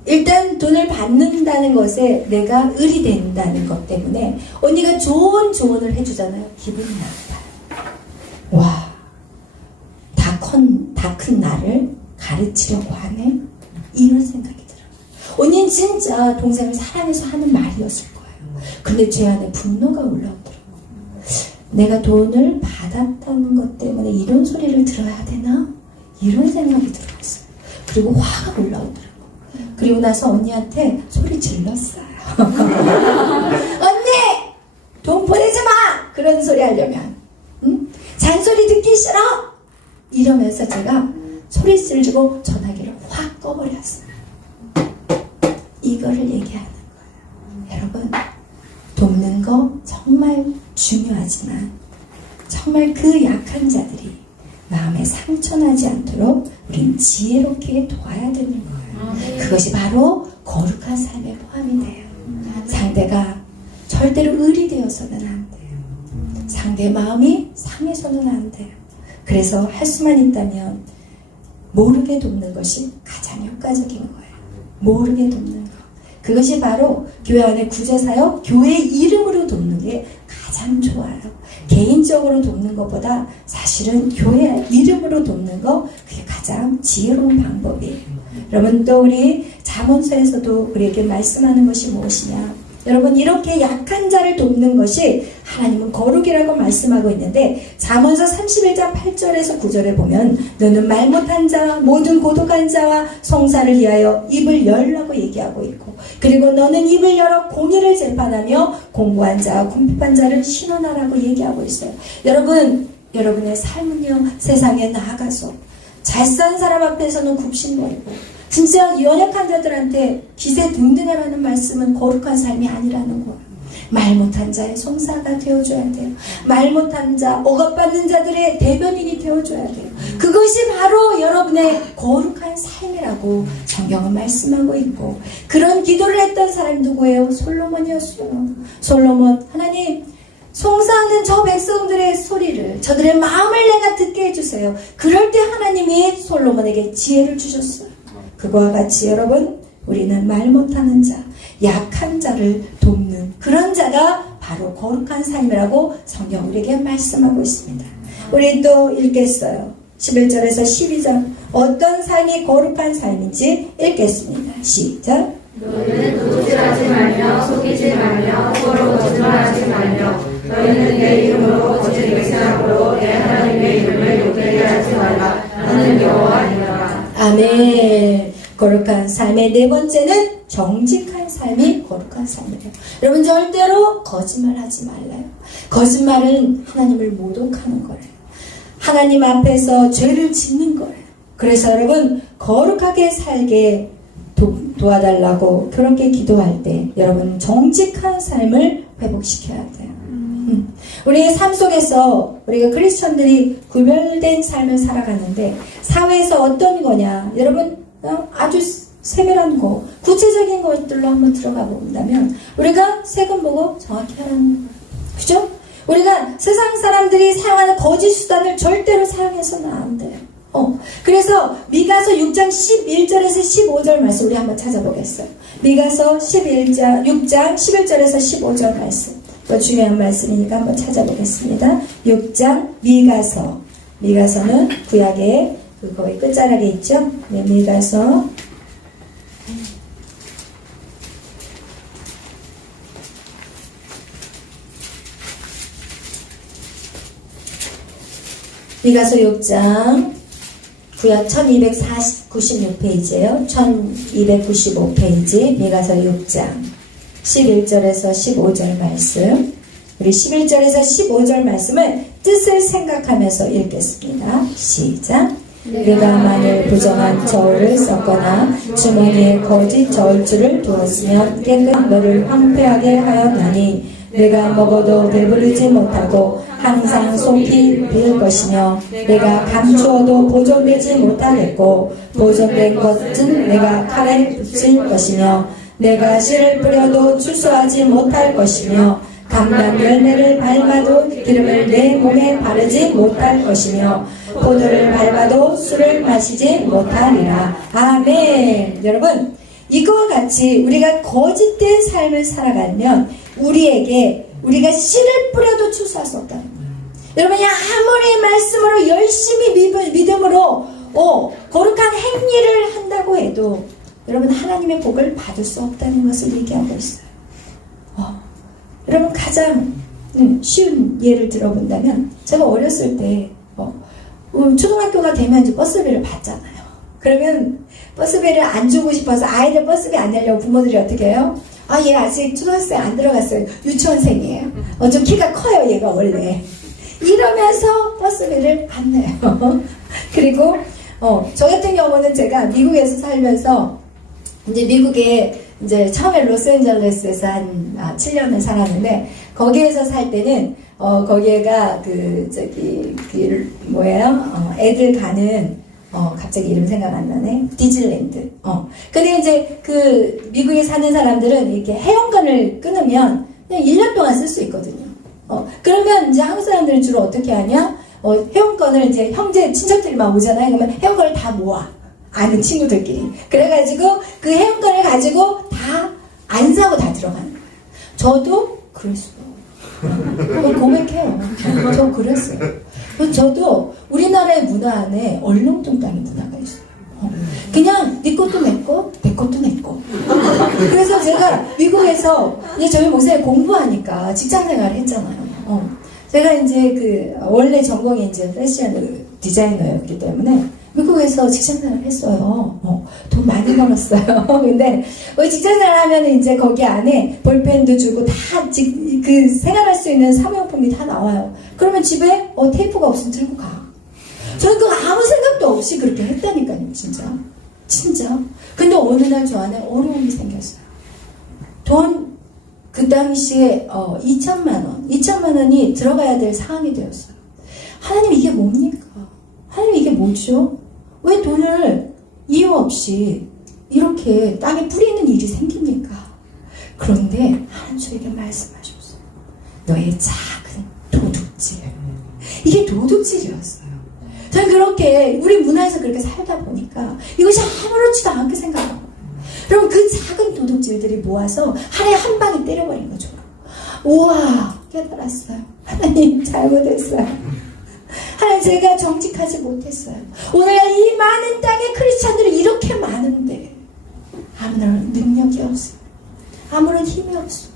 일단 돈을 받는다는 것에 내가 의리된다는 것 때문에 언니가 좋은 조언을 해주잖아요. 기분이 나빠요. 와, 다 큰 나를 가르치려고 하네? 이런 생각이 들어요. 언니는 진짜 동생을 사랑해서 하는 말이었을 거예요. 근데 제 안에 분노가 올라오더라고요. 내가 돈을 받았다는 것 때문에 이런 소리를 들어야 되나? 이런 생각이 들었어요. 그리고 화가 올라오더라고요. 그리고 나서 언니한테 소리 질렀어요. 언니! 돈 보내지 마! 그런 소리 하려면. 응? 잔소리 듣기 싫어! 이러면서 제가 소리 지르고 전화기를 확 꺼버렸어요. 이거를 얘기하는 거예요. 여러분, 돕는 거 정말 중요하지만 정말 그 약한 자들이 마음에 상처나지 않도록 우린 지혜롭게 도와야 되는 거예요. 그것이 바로 거룩한 삶에 포함이 돼요. 상대가 절대로 의리되어서는 안 돼요. 상대 마음이 상해서는 안 돼요. 그래서 할 수만 있다면 모르게 돕는 것이 가장 효과적인 거예요. 모르게 돕는 거. 그것이 바로 교회 안의 구제사역, 교회 이름으로 돕는 게 가장 좋아요. 개인적으로 돕는 것보다 사실은 교회 이름으로 돕는 거 그게 가장 지혜로운 방법이에요. 여러분 또 우리 잠언서에서도 우리에게 말씀하는 것이 무엇이냐? 여러분 이렇게 약한 자를 돕는 것이 하나님은 거룩이라고 말씀하고 있는데 잠언서 31장 8절에서 9절에 보면 너는 말 못한 자 모든 고독한 자와 송사를 위하여 입을 열라고 얘기하고 있고 그리고 너는 입을 열어 공의를 재판하며 공고한 자와 궁핍한 자를 신원하라고 얘기하고 있어요. 여러분의 삶은요 세상에 나아가서 잘 산 사람 앞에서는 굽신거리고 진짜 연약한 자들한테 기세 등등하라는 말씀은 거룩한 삶이 아니라는 거예요. 말 못한 자의 송사가 되어줘야 돼요. 말 못한 자, 억압받는 자들의 대변인이 되어줘야 돼요. 그것이 바로 여러분의 거룩한 삶이라고 성경은 말씀하고 있고 그런 기도를 했던 사람이 누구예요? 솔로몬이었어요. 솔로몬, 하나님 송사하는 저 백성들의 소리를 저들의 마음을 내가 듣게 해주세요. 그럴 때 하나님이 솔로몬에게 지혜를 주셨어요. 그와 같이 여러분 우리는 말 못하는 자, 약한 자를 돕는 그런 자가 바로 거룩한 삶이라고 성경 우리에게 말씀하고 있습니다. 우리 또 읽겠어요. 11절에서 12절 어떤 삶이 거룩한 삶인지 읽겠습니다. 시작. 너희는 도둑질하지 말며 속이지 말며 서로 거짓말하지 말며 너희는 내 이름으로 거짓 맹세함으로 내 하나님의 이름을 욕되게 하지 말라. 나는 여호와니라. 아멘. 거룩한 삶의 네 번째는 정직한 삶이 거룩한 삶이에요. 여러분 절대로 거짓말하지 말래요. 거짓말은 하나님을 모독하는 거예요. 하나님 앞에서 죄를 짓는 거예요. 그래서 여러분 거룩하게 살게 도와달라고 그렇게 기도할 때 여러분 정직한 삶을 회복시켜야 돼요. 우리의 삶 속에서 우리가 크리스천들이 구별된 삶을 살아가는데 사회에서 어떤 거냐 여러분 아주 세밀한 거 구체적인 것들로 한번 들어가 본다면 우리가 세금 보고 정확히 하라는 거예요. 그죠? 우리가 세상 사람들이 사용하는 거짓 수단을 절대로 사용해서는 안 돼요. 그래서 미가서 6장 11절에서 15절 말씀 우리 한번 찾아보겠어요. 미가서 6장 11절에서 15절 말씀. 이거 중요한 말씀이니까 한번 찾아보겠습니다. 6장 미가서는 구약의 거의 끝자락에 있죠. 네, 미가서 6장 구약 1296페이지예요. 1295페이지 미가서 6장 11절에서 15절 말씀. 우리 11절에서 15절 말씀을 뜻을 생각하면서 읽겠습니다. 시작. 내가 만일 부정한 저울을 썼거나 주머니에 거짓 저울줄을 두었으면 깨끗 너를 황폐하게 하였나니 내가 먹어도 배부르지 못하고 항상 속이 비을 것이며 내가 감추어도 보존되지 못하겠고 보존된 것은 내가 칼에 붙일 것이며 내가 씨를 뿌려도 추수하지 못할 것이며 감람 열매를 밟아도 기름을 내 몸에 바르지 못할 것이며 포도를 밟아도 술을 마시지 못하리라. 아멘. 여러분 이거와 같이 우리가 거짓된 삶을 살아가면 우리가 씨를 뿌려도 추수할 수 없다는 거예요. 여러분이 아무리 말씀으로 열심히 믿음으로 거룩한 행위를 한다고 해도 여러분 하나님의 복을 받을 수 없다는 것을 얘기하고 있어요. 여러분 가장 쉬운 예를 들어본다면 제가 어렸을 때 초등학교가 되면 이제 버스비를 받잖아요. 그러면 버스비를 안 주고 싶어서 아이들 버스비 안 내려고 부모들이 어떻게 해요? 얘 아직 초등학생 안 들어갔어요. 유치원생이에요. 좀 키가 커요 얘가 원래. 이러면서 버스비를 안 내요. 그리고 저 같은 경우는 제가 미국에서 살면서 이제 미국에 이제 처음에 로스앤젤레스에서 한 7년을 살았는데 거기에서 살 때는 거기가 애들 가는 갑자기 이름 생각 안 나네. 디즈니랜드. 근데 이제 미국에 사는 사람들은 이렇게 회원권을 끊으면 그냥 1년 동안 쓸 수 있거든요. 그러면 이제 한국 사람들은 주로 어떻게 하냐? 회원권을 이제 형제 친척들이 막 오잖아요. 그러면 회원권을 다 모아. 아는 친구들끼리. 그래가지고 그 회원권을 가지고 다 안 사고 다 들어가는 거예요. 저도 그랬어요. 고백해요. 저 그랬어요. 저도 우리나라의 문화 안에 얼렁뚱땅의 문화가 있어요. 그냥 네 것도 내 거, 내 것도 내 거. 그래서 제가 미국에서 이제 저희 목사님 공부하니까 직장생활을 했잖아요. 제가 이제 원래 전공이 이제 패션 디자이너였기 때문에 미국에서 직장생활을 했어요. 돈 많이 벌었어요. 근데 직장생활 하면 이제 거기 안에 볼펜도 주고 다 생활할 수 있는 사무용품이 다 나와요. 그러면 집에 테이프가 없으면 들고 가. 저는 그거 아무 생각도 없이 그렇게 했다니까요. 진짜. 근데 어느 날 저 안에 어려움이 생겼어요. 돈 그 당시에 2천만 원이 들어가야 될 상황이 되었어요. 하나님 이게 뭡니까? 하나님 이게 뭐죠? 왜 돈을 이유 없이 이렇게 땅에 뿌리는 일이 생깁니까? 그런데 하나님 저에게 말씀하셨어요. 너의 작은 도둑질. 이게 도둑질이었어요. 저는 그렇게 우리 문화에서 그렇게 살다 보니까 이것이 아무렇지도 않게 생각하고 그럼 그 작은 도둑질들이 모아서 하나의 한 방에 때려버린 거죠. 우와 깨달았어요. 하나님 잘못했어요. 하나님 제가 정직하지 못했어요. 오늘날 이 많은 땅에 크리스찬들이 이렇게 많은데 아무런 능력이 없어. 아무런 힘이 없어.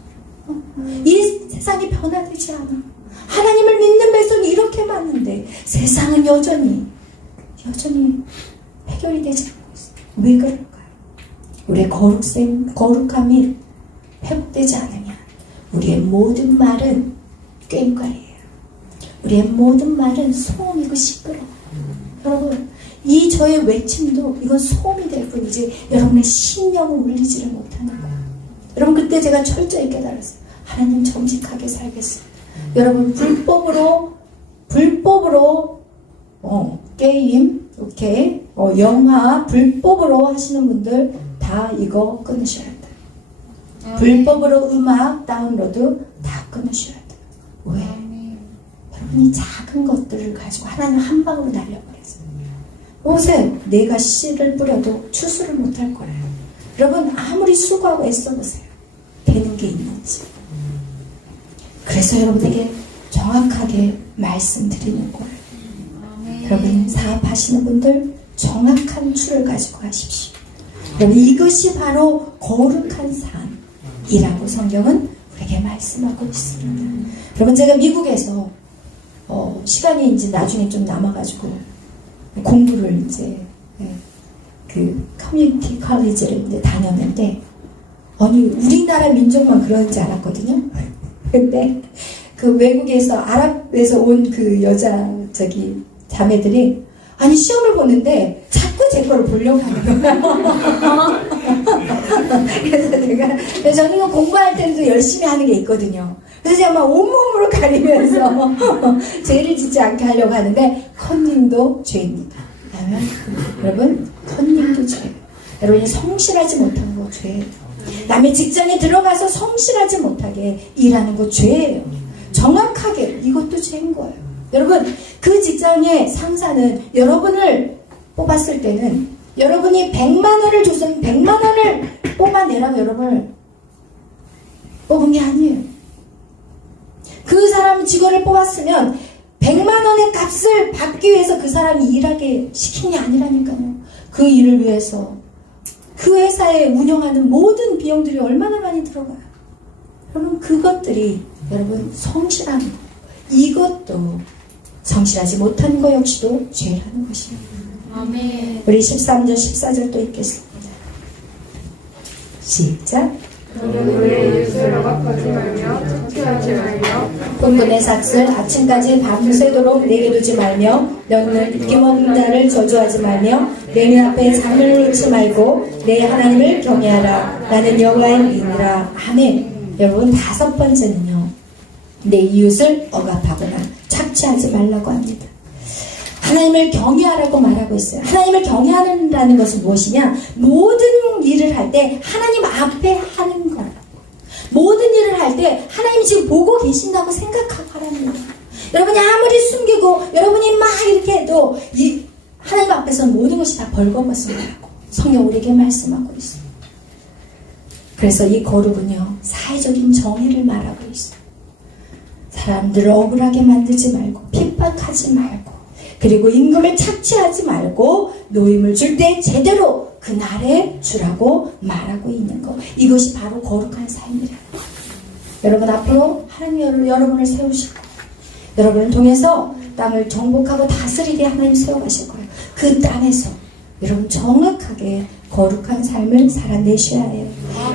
이 세상이 변화되지 않아. 하나님을 믿는 백성이 이렇게 많은데 세상은 여전히 해결이 되지 않고 있어요. 왜 그럴까요? 우리의 거룩함이 회복되지 않으면 우리의 모든 말은 꽹과리예요. 우리의 모든 말은 소음이고 시끄러워. 여러분 이 저의 외침도 이건 소음이 될 뿐이지 여러분의 신령을 울리지를 못하는 거예요. 여러분 그때 제가 철저히 깨달았어요. 하나님 정직하게 살겠습니다. 여러분 불법으로 게임, 오케이, 영화 불법으로 하시는 분들 다 이거 끊으셔야 돼요. 불법으로 음악 다운로드 다 끊으셔야 돼요. 왜? 여러분이 작은 것들을 가지고 하나님 한 방으로 날려버렸어요. 옷에 내가 씨를 뿌려도 추수를 못할 거예요. 여러분 아무리 수고하고 애써보세요. 되는 게 있는지. 그래서 여러분에게 정확하게 말씀드리는 거예요. 여러분 사업하시는 분들 정확한 추를 가지고 하십시오. 여러분 이것이 바로 거룩한 삶이라고 성경은 우리에게 말씀하고 있습니다. 여러분 제가 미국에서 시간이 이제 나중에 좀 남아가지고 공부를 이제 그 커뮤니티 컬리지를 이제 다녔는데 아니 우리나라 민족만 그런지 알았거든요. 근데 그 외국에서 아랍에서 온 그 여자 자매들이 아니 시험을 보는데 자꾸 제 거를 보려고 하는 거예요. 그래서 저는 공부할 때도 열심히 하는 게 있거든요. 그래서 제가 막 온몸으로 가리면서 죄를 짓지 않게 하려고 하는데 컨닝도 죄입니다. 그러면 여러분 컨닝도 죄예요. 여러분이 성실하지 못하는 거 죄예요. 남의 직장에 들어가서 성실하지 못하게 일하는 거 죄예요. 정확하게 이것도 죄인 거예요. 여러분 그 직장의 상사는 여러분을 뽑았을 때는 여러분이 100만 원을 줬으면 100만 원을 뽑아내라고 여러분을 뽑은 게 아니에요. 그 사람 직원을 뽑았으면 100만 원의 값을 받기 위해서 그 사람이 일하게 시킨 게 아니라니까요. 그 일을 위해서 그 회사에 운영하는 모든 비용들이 얼마나 많이 들어가요. 여러분 그것들이 여러분 성실한 거 이것도 성실하지 못하는 것 역시도 죄라는 것이에요. 아멘. 우리 13절 14절 또 읽겠습니다. 시작. 너는 우리의 이웃을 억압하지 말며 착취하지 말며 분분의 삭슬 아침까지 밤새도록 내게 두지 말며 너는 잊기먹는 자를 저주하지 말며 내 눈 앞에 장을 놓지 말고 내 하나님을 경외하라. 나는 여호와이니라. 아멘. 여러분 다섯 번째는요. 내 이웃을 억압하거나 착취하지 말라고 합니다. 하나님을 경외하라고 말하고 있어요. 하나님을 경외하는다는 것은 무엇이냐? 모든 일을 할 때 하나님 앞에 하는 거라고. 모든 일을 할 때 하나님이 지금 보고 계신다고 생각하고 하라는 거예요. 여러분이 아무리 숨기고 여러분이 막 이렇게 해도 이 하나님 앞에서는 모든 것이 다 벌거벗음이라고 성경 우리에게 말씀하고 있습니다. 그래서 이 거룩은요 사회적인 정의를 말하고 있어요. 사람들을 억울하게 만들지 말고 핍박하지 말고 그리고 임금을 착취하지 말고 노임을 줄 때 제대로 그날에 주라고 말하고 있는 것. 이것이 바로 거룩한 삶이라는 거예요. 여러분 앞으로 하나님 여러분을 세우실 거예요. 여러분을 통해서 땅을 정복하고 다스리게 하나님 세워가실 거예요. 그 땅에서 여러분 정확하게 거룩한 삶을 살아내셔야 해요.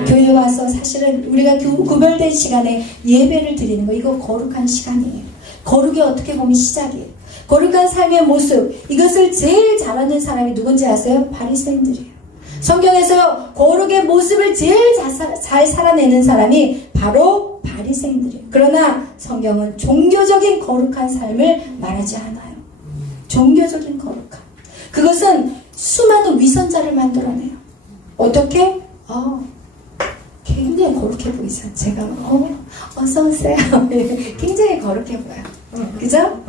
교회 와서 사실은 우리가 구별된 시간에 예배를 드리는 거 이거 거룩한 시간이에요. 거룩이 어떻게 보면 시작이에요. 거룩한 삶의 모습 이것을 제일 잘하는 사람이 누군지 아세요? 바리새인들이에요. 성경에서 거룩의 모습을 제일 잘 살아내는 사람이 바로 바리새인들이에요. 그러나 성경은 종교적인 거룩한 삶을 말하지 않아요. 종교적인 거룩함 그것은 수많은 위선자를 만들어내요. 어떻게? 굉장히 거룩해 보이죠. 제가 어서 오세요. 굉장히 거룩해 보여요. 그죠?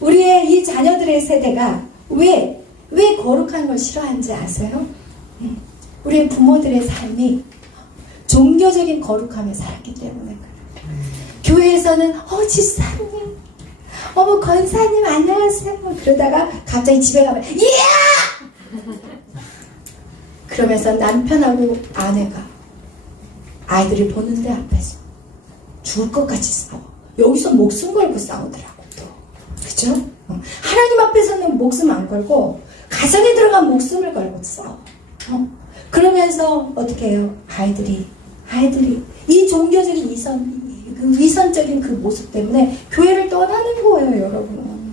우리의 이 자녀들의 세대가 왜 거룩한 걸 싫어하는지 아세요? 우리의 부모들의 삶이 종교적인 거룩함에 살았기 때문에 그래요. 교회에서는 집사님, 권사님 안녕하세요. 그러다가 갑자기 집에 가면 그러면서 남편하고 아내가 아이들이 보는데 앞에서 죽을 것 같이 싸워. 여기서 목숨 걸고 싸우더라고 또. 그죠? 하나님 앞에서는 목숨 안 걸고 가정에 들어간 목숨을 걸고 싸워. 그러면서 어떻게 해요? 아이들이 이 종교적인 위선적인 그 모습 때문에 교회를 떠나는 거예요, 여러분.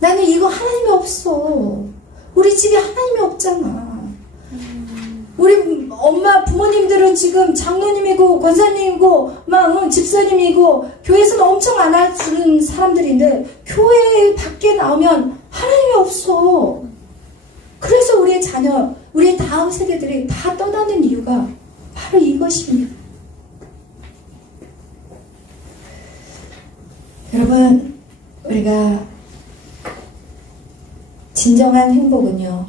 나는 이거 하나님이 없어. 우리 집에 하나님이 없잖아. 우리 엄마 부모님들은 지금 장로님이고 권사님이고 막 집사님이고 교회에서는 엄청 안아주는 사람들인데 교회 밖에 나오면 하나님이 없어. 그래서 우리의 자녀, 우리의 다음 세대들이 다 떠나는 이유가 바로 이것입니다. 여러분, 우리가 진정한 행복은요,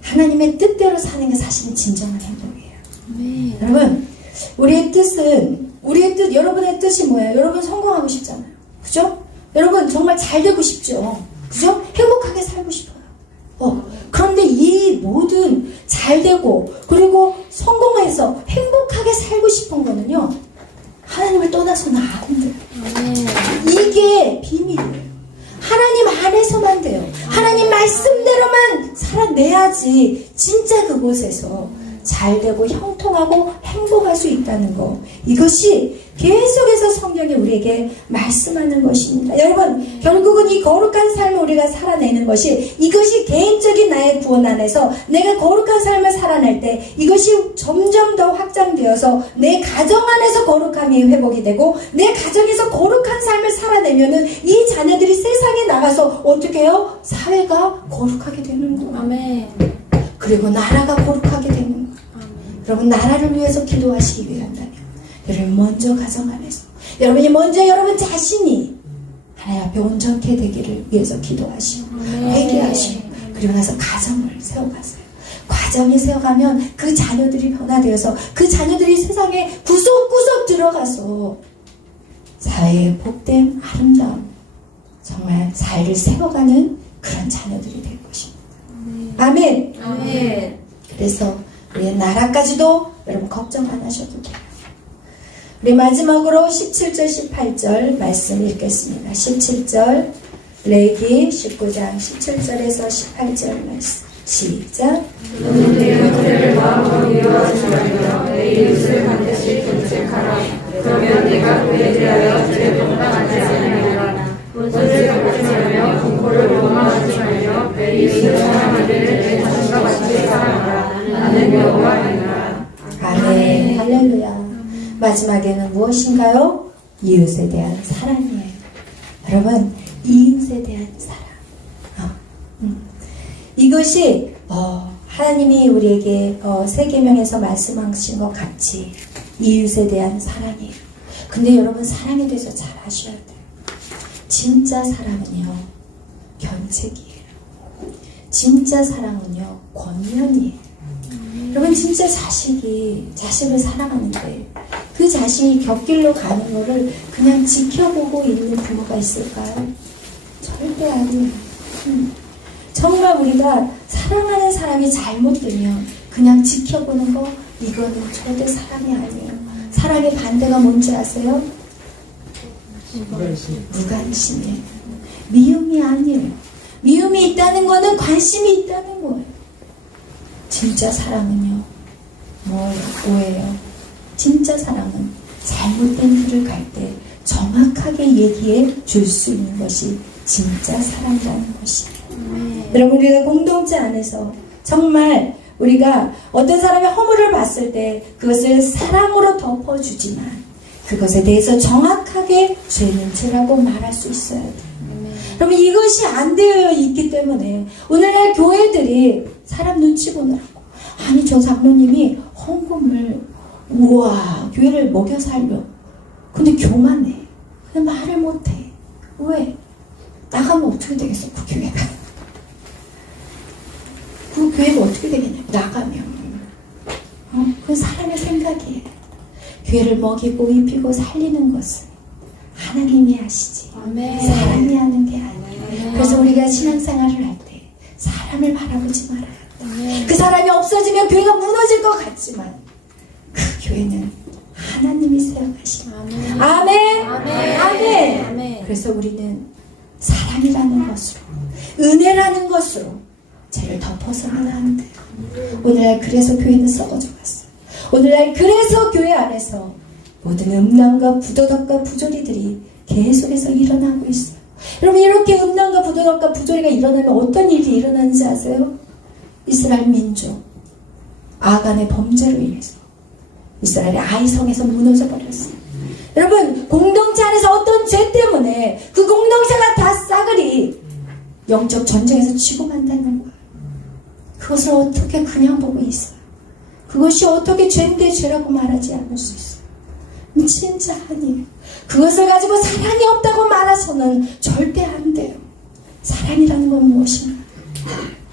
하나님의 뜻대로 사는 게 사실은 진정한 행복이에요. 여러분, 우리의 뜻, 여러분의 뜻이 뭐예요? 여러분 성공하고 싶잖아요. 그죠? 여러분 정말 잘 되고 싶죠. 그죠? 행복하게 살고 싶어요. 그런데 이 모든 잘 되고, 그리고 성공해서 행복하게 살고 싶은 거는요, 하나님을 떠나서는 안 돼요. 이게 비밀이에요. 하나님 안에서만 돼요. 하나님 말씀대로만 살아내야지 진짜 그곳에서 잘 되고 형통하고 행복할 수 있다는 거. 이것이 계속해서 성경이 우리에게 말씀하는 것입니다. 여러분, 결국은 이 거룩한 삶을 우리가 살아내는 것이, 이것이 개인적인 나의 구원 안에서 내가 거룩한 삶을 살아낼 때 이것이 점점 더 확장되어서 내 가정 안에서 거룩함이 회복이 되고, 내 가정에서 거룩한 삶을 살아내면은 이 자녀들이 세상에 나가서 어떻게 해요? 사회가 거룩하게 되는 거예요. 아멘. 그리고 나라가 거룩하게 되는 거예요. 여러분, 나라를 위해서 기도하시기 위한다면 여러분 먼저 가정 안에서, 여러분이 먼저 여러분 자신이 하나님 앞에 온전케 되기를 위해서 기도하시고 회개하시고, 그리고 나서 가정을 세워가세요. 가정이 세워가면 그 자녀들이 변화되어서 그 자녀들이 세상에 구석구석 들어가서 사회의 복된 아름다움, 정말 사회를 세워가는 그런 자녀들이 될 것입니다. 아멘. 아멘. 그래서 우리의 나라까지도 여러분 걱정 안 하셔도 돼요. 우리 마지막으로 17절 18절 말씀 읽겠습니다. 17절 레기 19장 17절에서 18절 말씀 시작. 너는 내 형제를 마음으로 미워하지 말며 내 이웃을 반드시 존책하라. 그러면 내가 그에 대하여 죄를 범당하지 아니하리라. 본전을 갚지 말며 공포를 원망하지 말며 내 이웃을 사랑하기를 내 자신과 같이 사랑하라. 나는 여호와이니라. 아멘. 할렐루야. 마지막에는 무엇인가요? 이웃에 대한 사랑이에요. 여러분, 이웃에 대한 사랑. 이것이 하나님이 우리에게 세계명에서 말씀하신 것 같이 이웃에 대한 사랑이에요. 근데 여러분, 사랑에 대해서 잘 아셔야 돼요. 진짜 사랑은요, 견책이에요. 진짜 사랑은요, 권면이에요. 여러분, 진짜 자식을 사랑하는데 그 자식이 곁길로 가는 거를 그냥 지켜보고 있는 부모가 있을까요? 절대 아니에요. 정말 우리가 사랑하는 사람이 잘못되면 그냥 지켜보는 거, 이거는 절대 사랑이 아니에요. 사랑의 반대가 뭔지 아세요? 무관심이에요. 미움이 아니에요. 미움이 있다는 거는 관심이 있다는 거예요. 진짜 사랑은요, 뭐예요? 진짜 사랑은 잘못된 길을 갈 때 정확하게 얘기해 줄 수 있는 것이 진짜 사랑이라는 것이에요. 여러분, 우리가 공동체 안에서 정말 우리가 어떤 사람의 허물을 봤을 때 그것을 사랑으로 덮어주지만 그것에 대해서 정확하게 죄는 죄라고 말할 수 있어야 돼요. 여러분, 이것이 안 되어 있기 때문에 오늘날 교회들이 사람 눈치 보느라고, 아니 저 장로님이 헌금을 우와 교회를 먹여 살려, 근데 교만해, 그냥 말을 못해. 왜? 나가면 어떻게 되겠어? 그 교회가 그 교회가 어떻게 되겠냐, 나가면. 그 사람의 생각이에요. 교회를 먹이고 입히고 살리는 것은 하나님이 하시지, 아멘. 사람이 하는 게 아니에요. 그래서 우리가 신앙생활을 할 때 사람을 바라보지 말아야 돼. 그 사람이 없어지면 교회가 무너질 것 같지만 그 교회는 하나님이 세워가신 아멘. 아멘. 아멘. 아멘. 아멘. 그래서 우리는 사랑이라는 것으로, 은혜라는 것으로 죄를 덮어서는 안 돼요. 오늘날 그래서 교회는 썩어져 갔어요. 오늘날 그래서 교회 안에서 모든 음란과 부도덕과 부조리들이 계속해서 일어나고 있어요. 여러분, 이렇게 음란과 부도덕과 부조리가 일어나면 어떤 일이 일어나는지 아세요? 이스라엘 민족 아간의 범죄로 인해서 이스라엘이 아이성에서 무너져 버렸어요. 여러분, 공동체 안에서 어떤 죄 때문에 그 공동체가 다 싸그리 영적 전쟁에서 지고 간다는 거예요. 그것을 어떻게 그냥 보고 있어요? 그것이 어떻게 죄인데 죄라고 말하지 않을 수 있어요? 진짜 아니에요. 그것을 가지고 사랑이 없다고 말해서는 절대 안 돼요. 사랑이라는 건 무엇인가?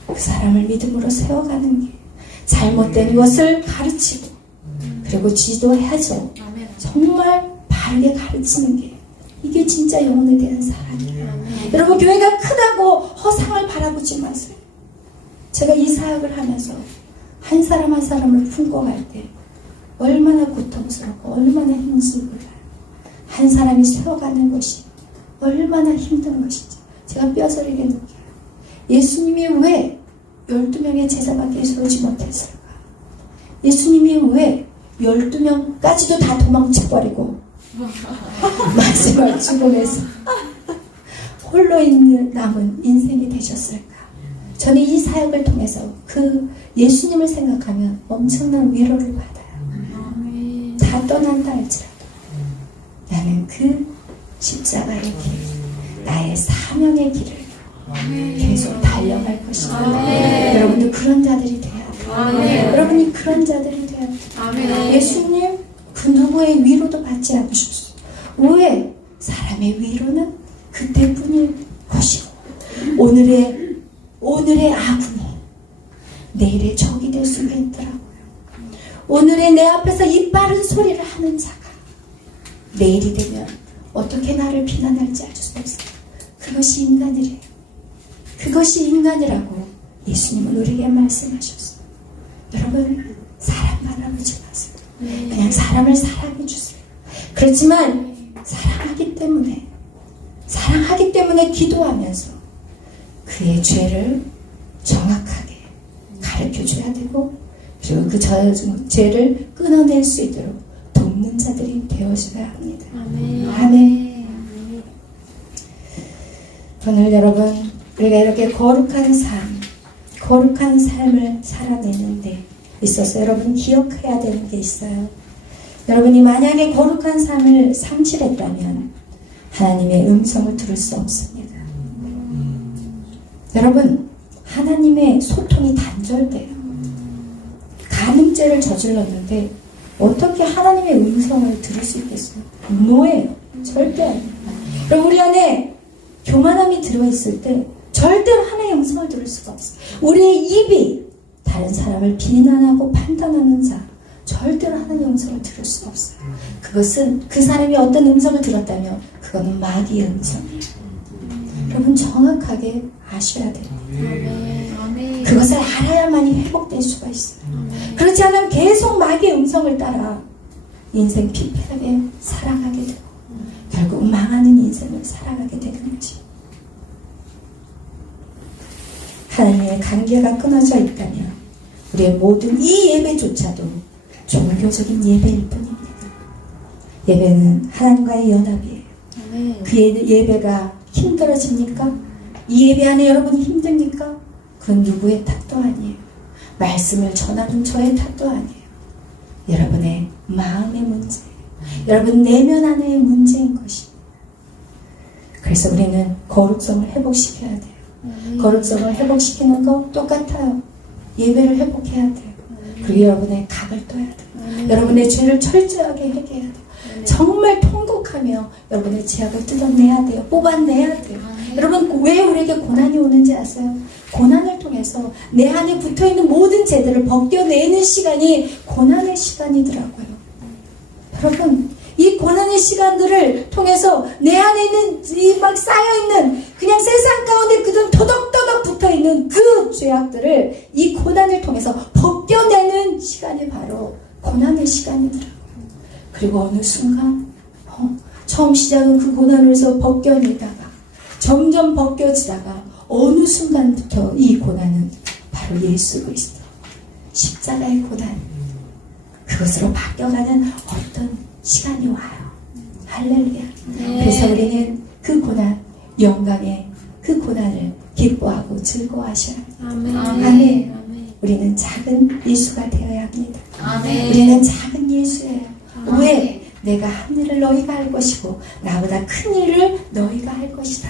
그 사람을 믿음으로 세워가는 게, 잘못된 것을 가르치고 그리고 지도해야죠. 정말 바르게 가르치는 게, 이게 진짜 영혼에 대한 사랑이에요. 여러분, 교회가 크다고 허상을 바라보지 마세요. 제가 이 사역을 하면서 한 사람 한 사람을 품고갈 때 얼마나 고통스럽고 얼마나 힘들고, 한 사람이 세워가는 것이 얼마나 힘든 것인지 제가 뼈저리게 느껴요. 예수님이 왜 12명의 제자밖에 세우지 못했을까? 예수님이 왜 12명까지도 다 도망쳐버리고 마지막 죽음에서 홀로 있는 남은 인생이 되셨을까? 저는 이 사역을 통해서 그 예수님을 생각하면 엄청난 위로를 받아요. 다 떠난다 할지라도 나는 그 십자가의 길, 나의 사명의 길을 계속 달려갈 것입니다. 여러분도 그런 자들이 돼야 돼요. 여러분이 그런 자들이 돼야 돼요. 예수님 그 누구의 위로도 받지 않으셨어요. 왜? 사람의 위로는 그때뿐일 것이고, 오늘의 아군이 내일의 적이 될 수가 있더라고요. 오늘의 내 앞에서 이 빠른 소리를 하는 자가 내일이 되면 어떻게 나를 비난할지 알 수 없어요. 그것이 인간이래요. 그것이 인간이라고 예수님은 우리에게 말씀하셨어요. 여러분, 사람 바라보지 마세요. 그냥 사람을 사랑해 주세요. 그렇지만 사랑하기 때문에 기도하면서 그의 죄를 정확하게 가르쳐줘야 되고, 그리고 그 죄를 끊어낼 수 있도록 돕는 자들이 되어줘야 합니다. 아멘. 오늘 여러분, 우리가 이렇게 거룩한 삶을 살아내는데 있어서 여러분 기억해야 되는 게 있어요. 여러분이 만약에 거룩한 삶을 상실했다면 하나님의 음성을 들을 수 없습니다. 여러분, 하나님의 소통이 단절돼요. 간음죄를 저질렀는데 어떻게 하나님의 음성을 들을 수 있겠어요? 노예요. 절대 아니에요. 그럼 우리 안에 교만함이 들어있을 때 절대로 하나님의 음성을 들을 수가 없어요. 우리의 입이 다른 사람을 비난하고 판단하는 자, 절대로 하나님의 음성을 들을 수가 없어요. 그것은 그 사람이 어떤 음성을 들었다면 그거는 마귀의 음성이에요. 여러분, 정확하게 아셔야 돼요. 그것을 알아야만이 회복될 수가 있어요. 그렇지 않으면 계속 마귀의 음성을 따라 인생 피폐하게 살아가게 되고 결국 망하는 인생을 살아가게 되는 거지. 하나님의 관계가 끊어져 있다면 우리의 모든 이 예배조차도 종교적인 예배일 뿐입니다. 예배는 하나님과의 연합이에요. 그 예배가 힘들어집니까? 이 예배 안에 여러분이 힘듭니까? 그건 누구의 탓도 아니에요. 말씀을 전하는 저의 탓도 아니에요. 여러분의 마음의 문제예요. 여러분 내면 안의 문제인 것입니다. 그래서 우리는 거룩성을 회복시켜야 돼요. 거룩성을 회복시키는 거 똑같아요. 예배를 회복해야 돼요. 그리고 여러분의 각을 떠야 돼요. 여러분의 죄를 철저하게 회개해야 돼요. 정말 통곡하며 여러분의 죄악을 뜯어내야 돼요. 뽑아내야 돼요. 여러분, 왜 우리에게 고난이 오는지 아세요? 고난을 통해서 내 안에 붙어있는 모든 죄들을 벗겨내는 시간이 고난의 시간이더라고요. 여러분, 이 고난의 시간들을 통해서 내 안에 있는 이 막 쌓여있는 그냥 세상 가운데 그냥 토덕토덕 붙어있는 그 죄악들을 이 고난을 통해서 벗겨내는 시간이 바로 고난의 시간이더라고요. 그리고 어느 순간 처음 시작은 그 고난으로서 벗겨내다가 점점 벗겨지다가 어느 순간부터 이 고난은 바로 예수 그리스도 십자가의 고난, 그것으로 바뀌어가는 어떤 시간이 와요. 할렐루야. 그래서 우리는 그 고난, 영광의 그 고난을 기뻐하고 즐거워하셔야 합니다. 아멘. 우리는 작은 그리스도가 되어야 합니다. 아멘. 우리는 작은 예수예요. 왜? 내가 한 일을 너희가 할 것이고 나보다 큰 일을 너희가 할 것이다.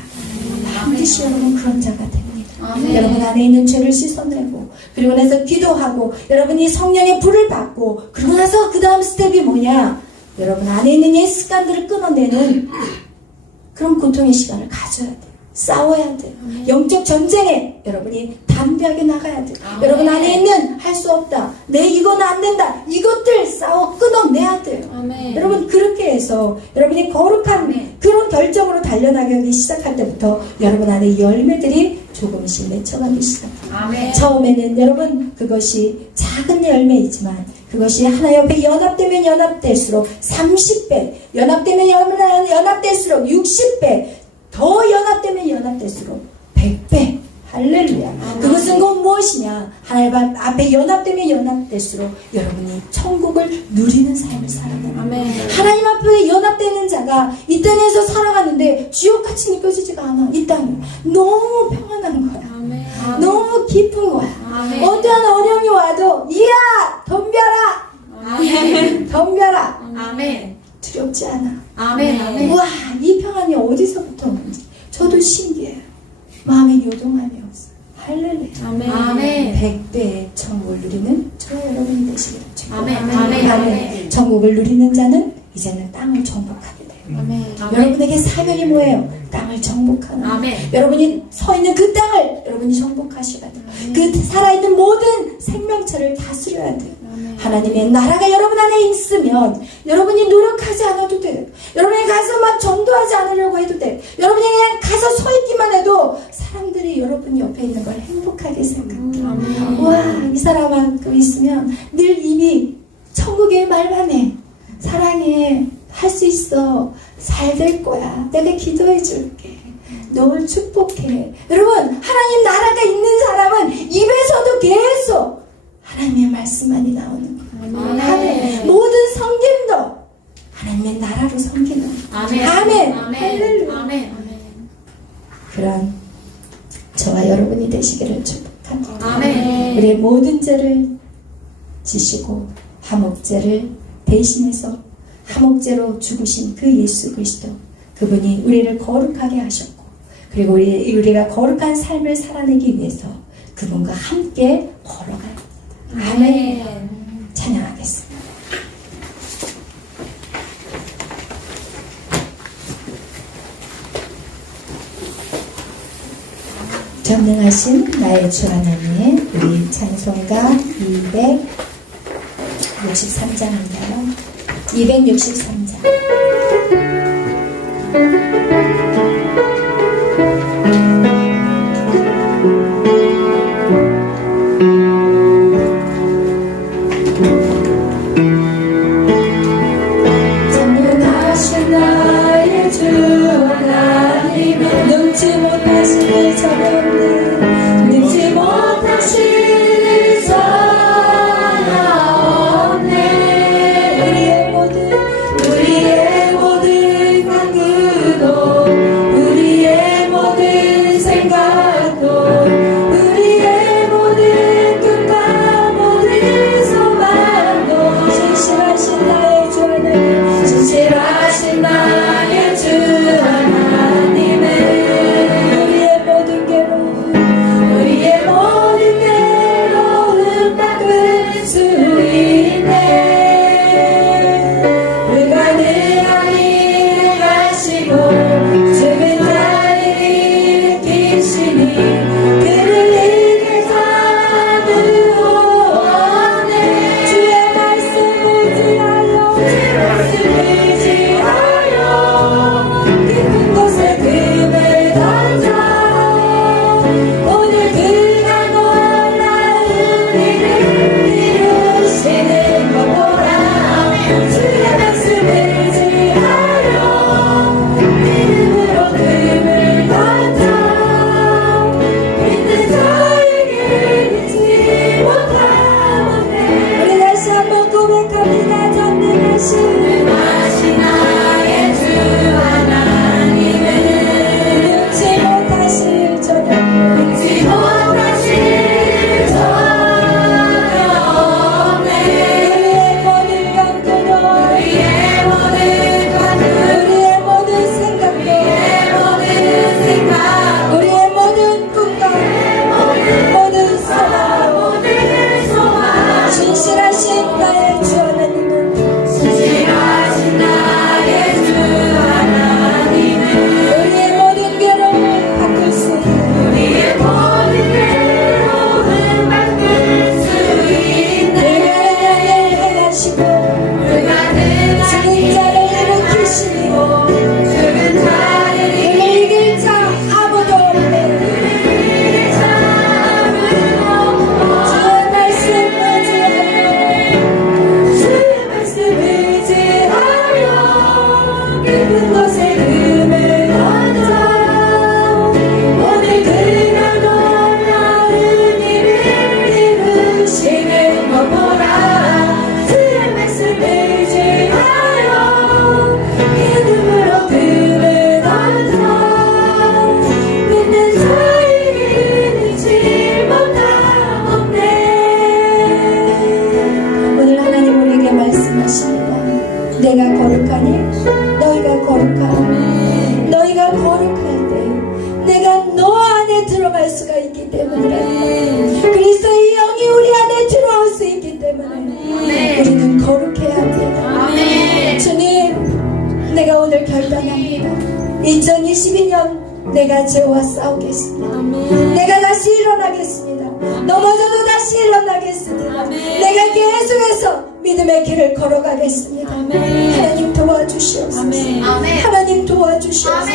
반드시 여러분 그런 자가 됩니다. 아멘. 여러분 안에 있는 죄를 씻어내고 그리고 나서 기도하고 여러분이 성령의 불을 받고 그러고 나서 그 다음 스텝이 뭐냐? 여러분 안에 있는 옛 습관들을 끊어내는 그런 고통의 시간을 가져야 돼요. 싸워야 돼요. 영적 전쟁에 여러분이 담대하게 나가야 돼요. 여러분 안에 있는 할 수 없다. 내 이거는 안 된다. 이것들 싸워 끊어내야 돼요. 여러분 그렇게 해서 여러분이 거룩한 그런 결정으로 달려나가기 시작할 때부터 여러분 안에 열매들이 조금씩 맺혀가기 시작합니다. 처음에는 여러분 그것이 작은 열매이지만 그것이 하나 옆에 연합되면 연합될수록 30배, 연합되면 연합될수록 60배, 더 연합되면 연합될수록 100배. 할렐루야. 그것은 곧 무엇이냐? 하나님 앞에 연합되면 연합될수록 여러분이 천국을 누리는 삶을 살아가는 하나님 앞에 연합되는 자가 이 땅에서 살아가는데 지옥같이 느껴지지가 않아. 이 땅이 너무 평안한 거야. 너무 기쁜 거야. 어떠한 어려움이 와도 이야 덤벼라. 덤벼라. 두렵지 않아. 와, 이 평안이 어디서부터 오는지 저도 신기해요. 마음에 요동함이 없어. 할렐루야. 100배의 천국을 누리는 저 여러분이 되시기를 축복합니다. 천국을 누리는 자는 이제는 땅을 정복하게 돼요. 여러분에게 사명이 뭐예요? 땅을 정복하는. 여러분이 서 있는 그 땅을 여러분이 정복하셔야 돼요. 그 살아있는 모든 생명체를 다스려야 돼요. 하나님의 나라가 여러분 안에 있으면 여러분이 노력하지 않아도 돼요. 여러분이 가서 막 전도하지 않으려고 해도 돼요. 여러분이 그냥 가서 서 있기만 해도 사람들이 여러분 옆에 있는 걸 행복하게 생각해요. 와, 이 사람만큼 있으면 늘 이미 천국의 말만 해. 사랑해. 할 수 있어. 잘 될 거야. 내가 기도해 줄게. 널 축복해. 여러분, 하나님 나라가 있는 사람은 입에서도 계속 하나님의 말씀만이 나오는 거예요. 모든 섬김도 하나님의 나라로 섬기는 거예요. 아멘. 할렐루야. 그런 저와 여러분이 되시기를 축복합니다. 우리의 모든 죄를 지시고 화목제를 대신해서 화목제로 죽으신 그 예수 그리스도, 그분이 우리를 거룩하게 하셨고 그리고 우리가 거룩한 삶을 살아내기 위해서 그분과 함께 걸어가야 합니다. 아멘. 찬양하겠습니다. 전능하신 나의 주 하나님, 우리 찬송가 263장입니다. 263장. 전능하신 나의 주 하나님, 능치 못하신 일 전없는, 능치 못하신 일 전없네. 우리의 모든 간구도, 우리의 모든 생각도, 우리의 모든 꿈과 모든 소망도, 진실하신 나의 주 하나님, 진실하신 나의 주 하나님의 우리의 모든 괴로움 닦을 수 있네. 불가능한 일을 하시고 죽은 자를 일으키시니 그를 이길 자는 없네. 주의 말씀 의지하여, 주의 말씀 의지하여 거룩할 수가 있기 때문에 그리스도의 영이 우리 안에 들어올 수 있기 때문에 우리는 거룩해야 합니다. 주님, 내가 오늘 결단합니다. 2022년 내가 죄와 싸우겠습니다. 내가 다시 일어나겠습니다. 넘어져도 다시 일어나겠습니다. 내가 계속해서 믿음의 길을 걸어가겠습니다. 하나님 도와주시옵소서. 하나님 도와주시옵소서.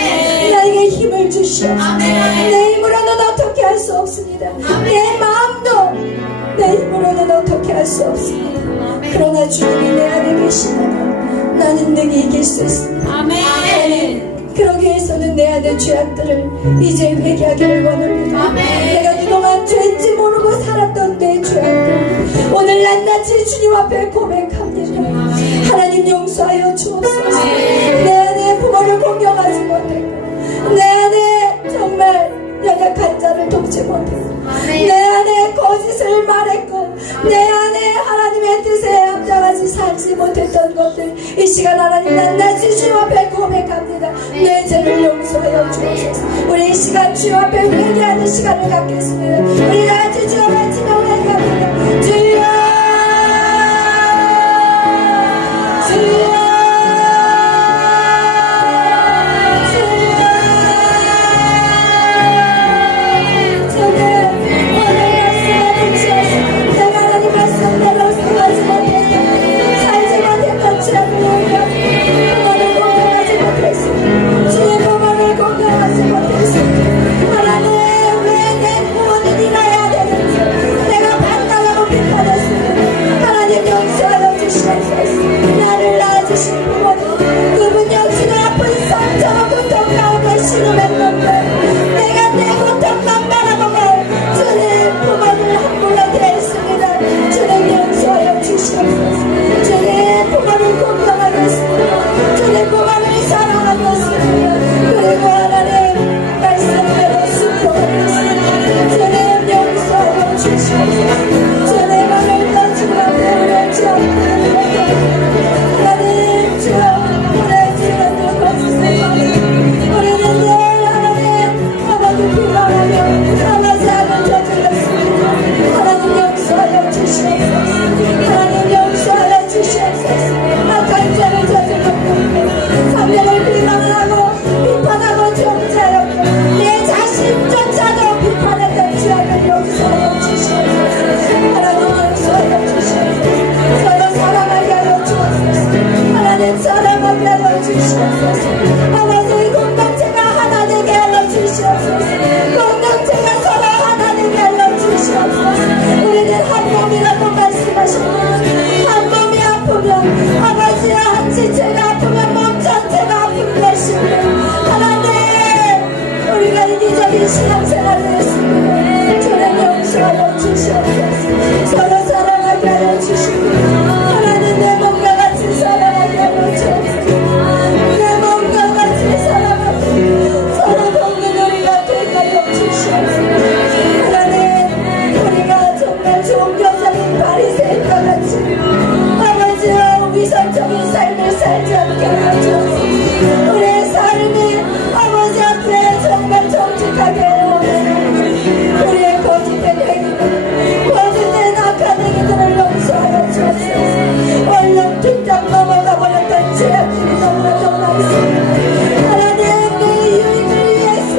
나에게 힘을 주시옵소서. 내 힘으로는 어떻게 할 수 없습니다. 내 마음도 내 힘으로는 어떻게 할 수 없습니다. 그러나 주님이 내 안에 계시다면 나는 능히 이길 수 있습니다. 하나님, 그러기 위해서는 내 안의 죄악들을 이제 회개하기를 원합니다. 내가 그동안 죄인지 모르고 살았던 내 죄악들 오늘 낱낱이 주님 앞에 고백합니다. 하나님 용서하여 주옵소서. 내 안에 부모를 공경하지 못했고 내 안에 정말 연약한 자를 돕지 못했고 내 안에 거짓을 말했고 내 안에 하나님의 뜻에 합당하지 살지 못했던 것들 이 시간 하나님 낱낱이 주님 앞에 고백합니다. 내 죄를 용서하여 주옵소서. 우리 이 시간 주님 앞에 회개하는 시간을 갖겠습니다. 우리 다같이 주여 외치며 회개합니다. 주여 주여 신앙생활을 했습니다. 저를 용서하여 주시옵소서. 서로 사랑하게 하여 주시고 하나님 내 몸과 같이 사랑하게 하여 주옵소서. 내 몸과 같이 사랑하고 서로 돕는 우리가 되게 하여 주시옵소서. 하나님 우리가 정말 종교적인 바리새인과 같이 아버지여 위선적인 삶을 살지 않게 하여 주옵소서. 우리의 삶이 아버지 앞에 정말 정직하게 우리의 거짓된 행위들 거짓된 악한 행위들을 용서하여 주옵소서. 얼른 뒷장 넘어가 버렸던 죄악들이 너무나도 많습니다. 하나님 내 유익을 위해서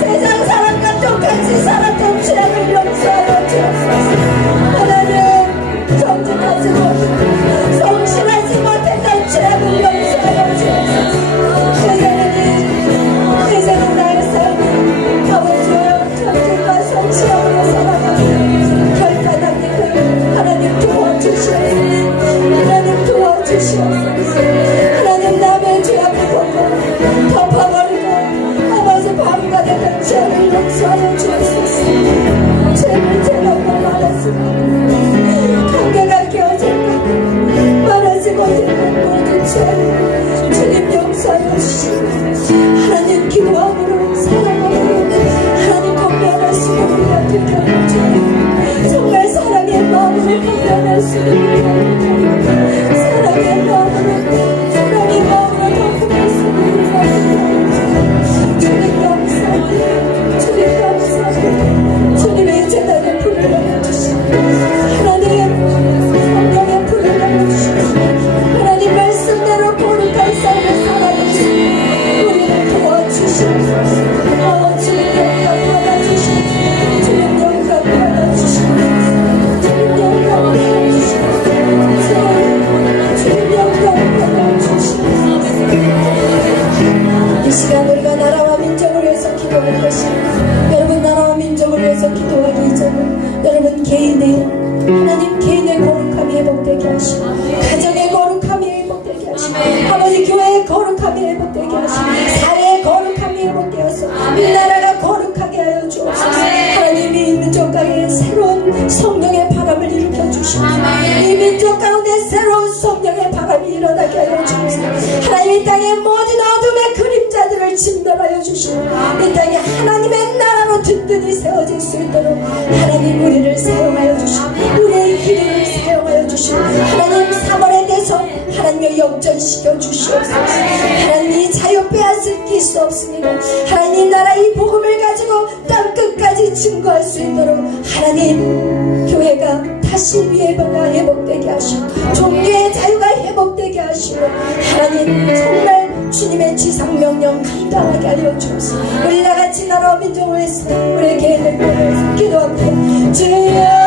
세상 사람과 똑같이 살았던 죄악을 용서하여 주옵소서. 하나님 정직하지 못하고 성실하지 못했던 죄악을 용서하여 주옵소서. 이제는 나의 삶이 아버지여 정직과 성실함으로 살아가는 결단합니다. 하나님 도와주시옵소서. 하나님 도와주시옵소서. 하나님 남의 죄악을 보고 덮어버리고 아버지 바보가 됐던 죄를 용서하여 주옵소서. 죄를 제가 말했습니다. 관계가 깨어질까 말하지 못했던 모든 죄를 주님 용서하여 주시고 하나님 기도함으로 사랑함으로 하나님 공변할 수 있는 우리가 되게 하여 주옵소서. 정말 사랑의 마음으로 공변할 수 있는 우리가 사랑의 마음으로 사랑의 마음으로 덮어갈 수 있는 우리가 되게 하여 주옵소서. 주님 감사합니다. 주님 감사합니다. 가정의 거룩함이 회복되게 하시고 사회의 거룩함이 회복되어서 이 나라가 거룩하게 하여 주옵소서. 하나님이 이 민족 가운데 새로운 성령의 바람을 일으켜 주시고 이 민족 가운데 새로운 성령의 바람이 일어나게 하여 주옵소서. 하나님 이 땅의 모든 어둠의 그림자들을 진멸하여 주시고 이 땅이 하나님의 나라로 든든히 세워질 수 있도록 하나님 우리를 사용하여 주시고 우리의 기도를 사용하여 주시고 하나님 3월에 대해서 하나님의 역전시켜 주시옵소서. 하나님 이 자유 빼앗을 수 없습니다. 하나님 나라 이 복음을 가지고 땅끝까지 증거할 수 있도록 하나님 교회가 다시 회복되게 하시고 종교의 자유가 회복되게 하시고 하나님 정말 주님의 지상명령 감당하게 하여 주옵소서. 우리 나같이 나라와 민족을 위해서 우리의 개인을 위해서 기도합니다. 주여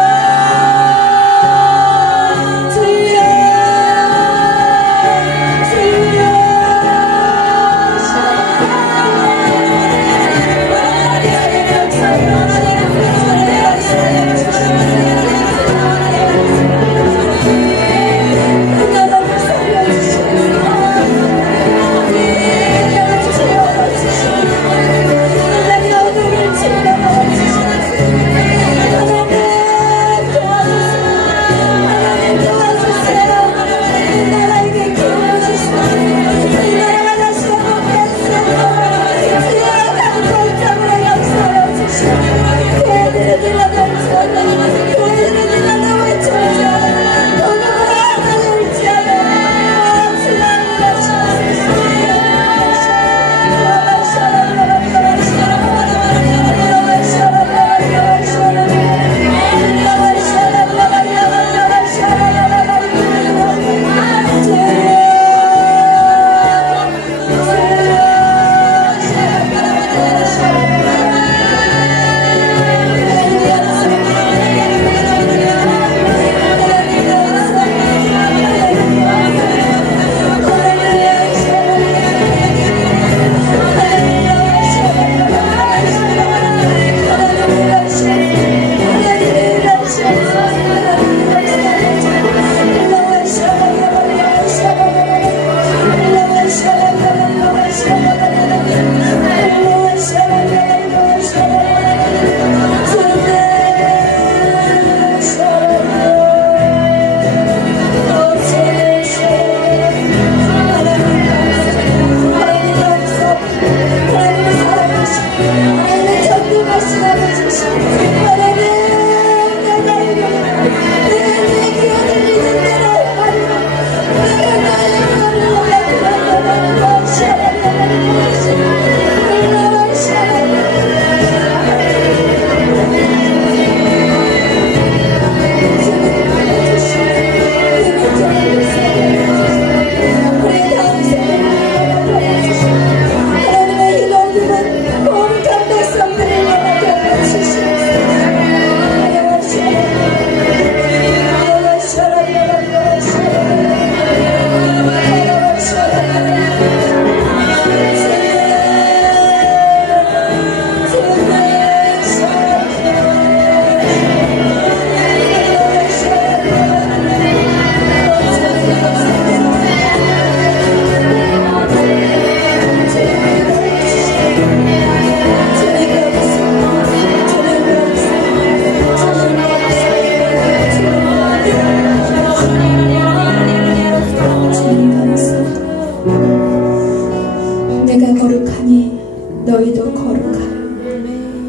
너희도 거룩하라.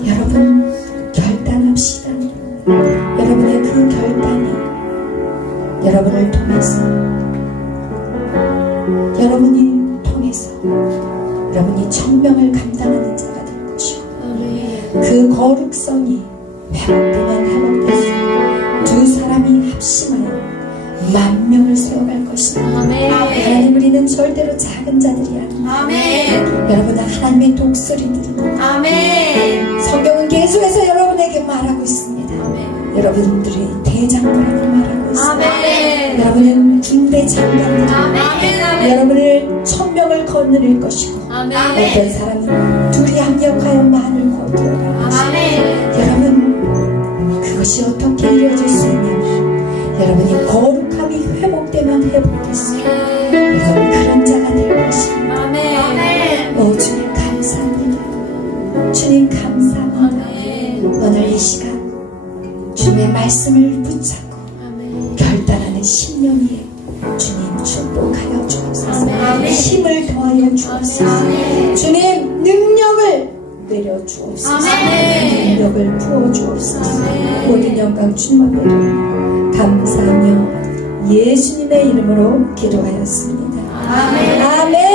여러분 결단합시다. 여러분의 그 결단이 여러분을 통해서 여러분이 천명을 감당하는 자가 될 것이고 그 거룩성이 회복되면 회복될수록 두 사람이 합심하여 만명을 세워갈 것입니다. 하나님 우리는 절대로 작은 자들이 아닙니다. 여러분은 하나님의 독수리들입니다. 성경은 계속해서 여러분에게 말하고 있습니다. 여러분들이 대장부라고 말하고 있습니다. 여러분은 군대 장관들입니다. 여러분을 천명을 거느릴 것이고 어떤 사람은 둘이 합력하여 만을 거두어갈 것입니다. 여러분 그것이 어떻게 이루어질 수 있냐면 여러분이 거룩함이 회복되면 회복됐어요. 여러분 그런 자가 될 것입니다. 말씀을 붙잡고 결단하는 심령이 주님 축복하여 주옵소서. 힘을 더하여 주옵소서. 주님 능력을 내려 주옵소서. 능력을 부어 주옵소서. 모든 영광 주님 앞에 드립니다. 감사하며 예수님의 이름으로 기도하였습니다. 아멘.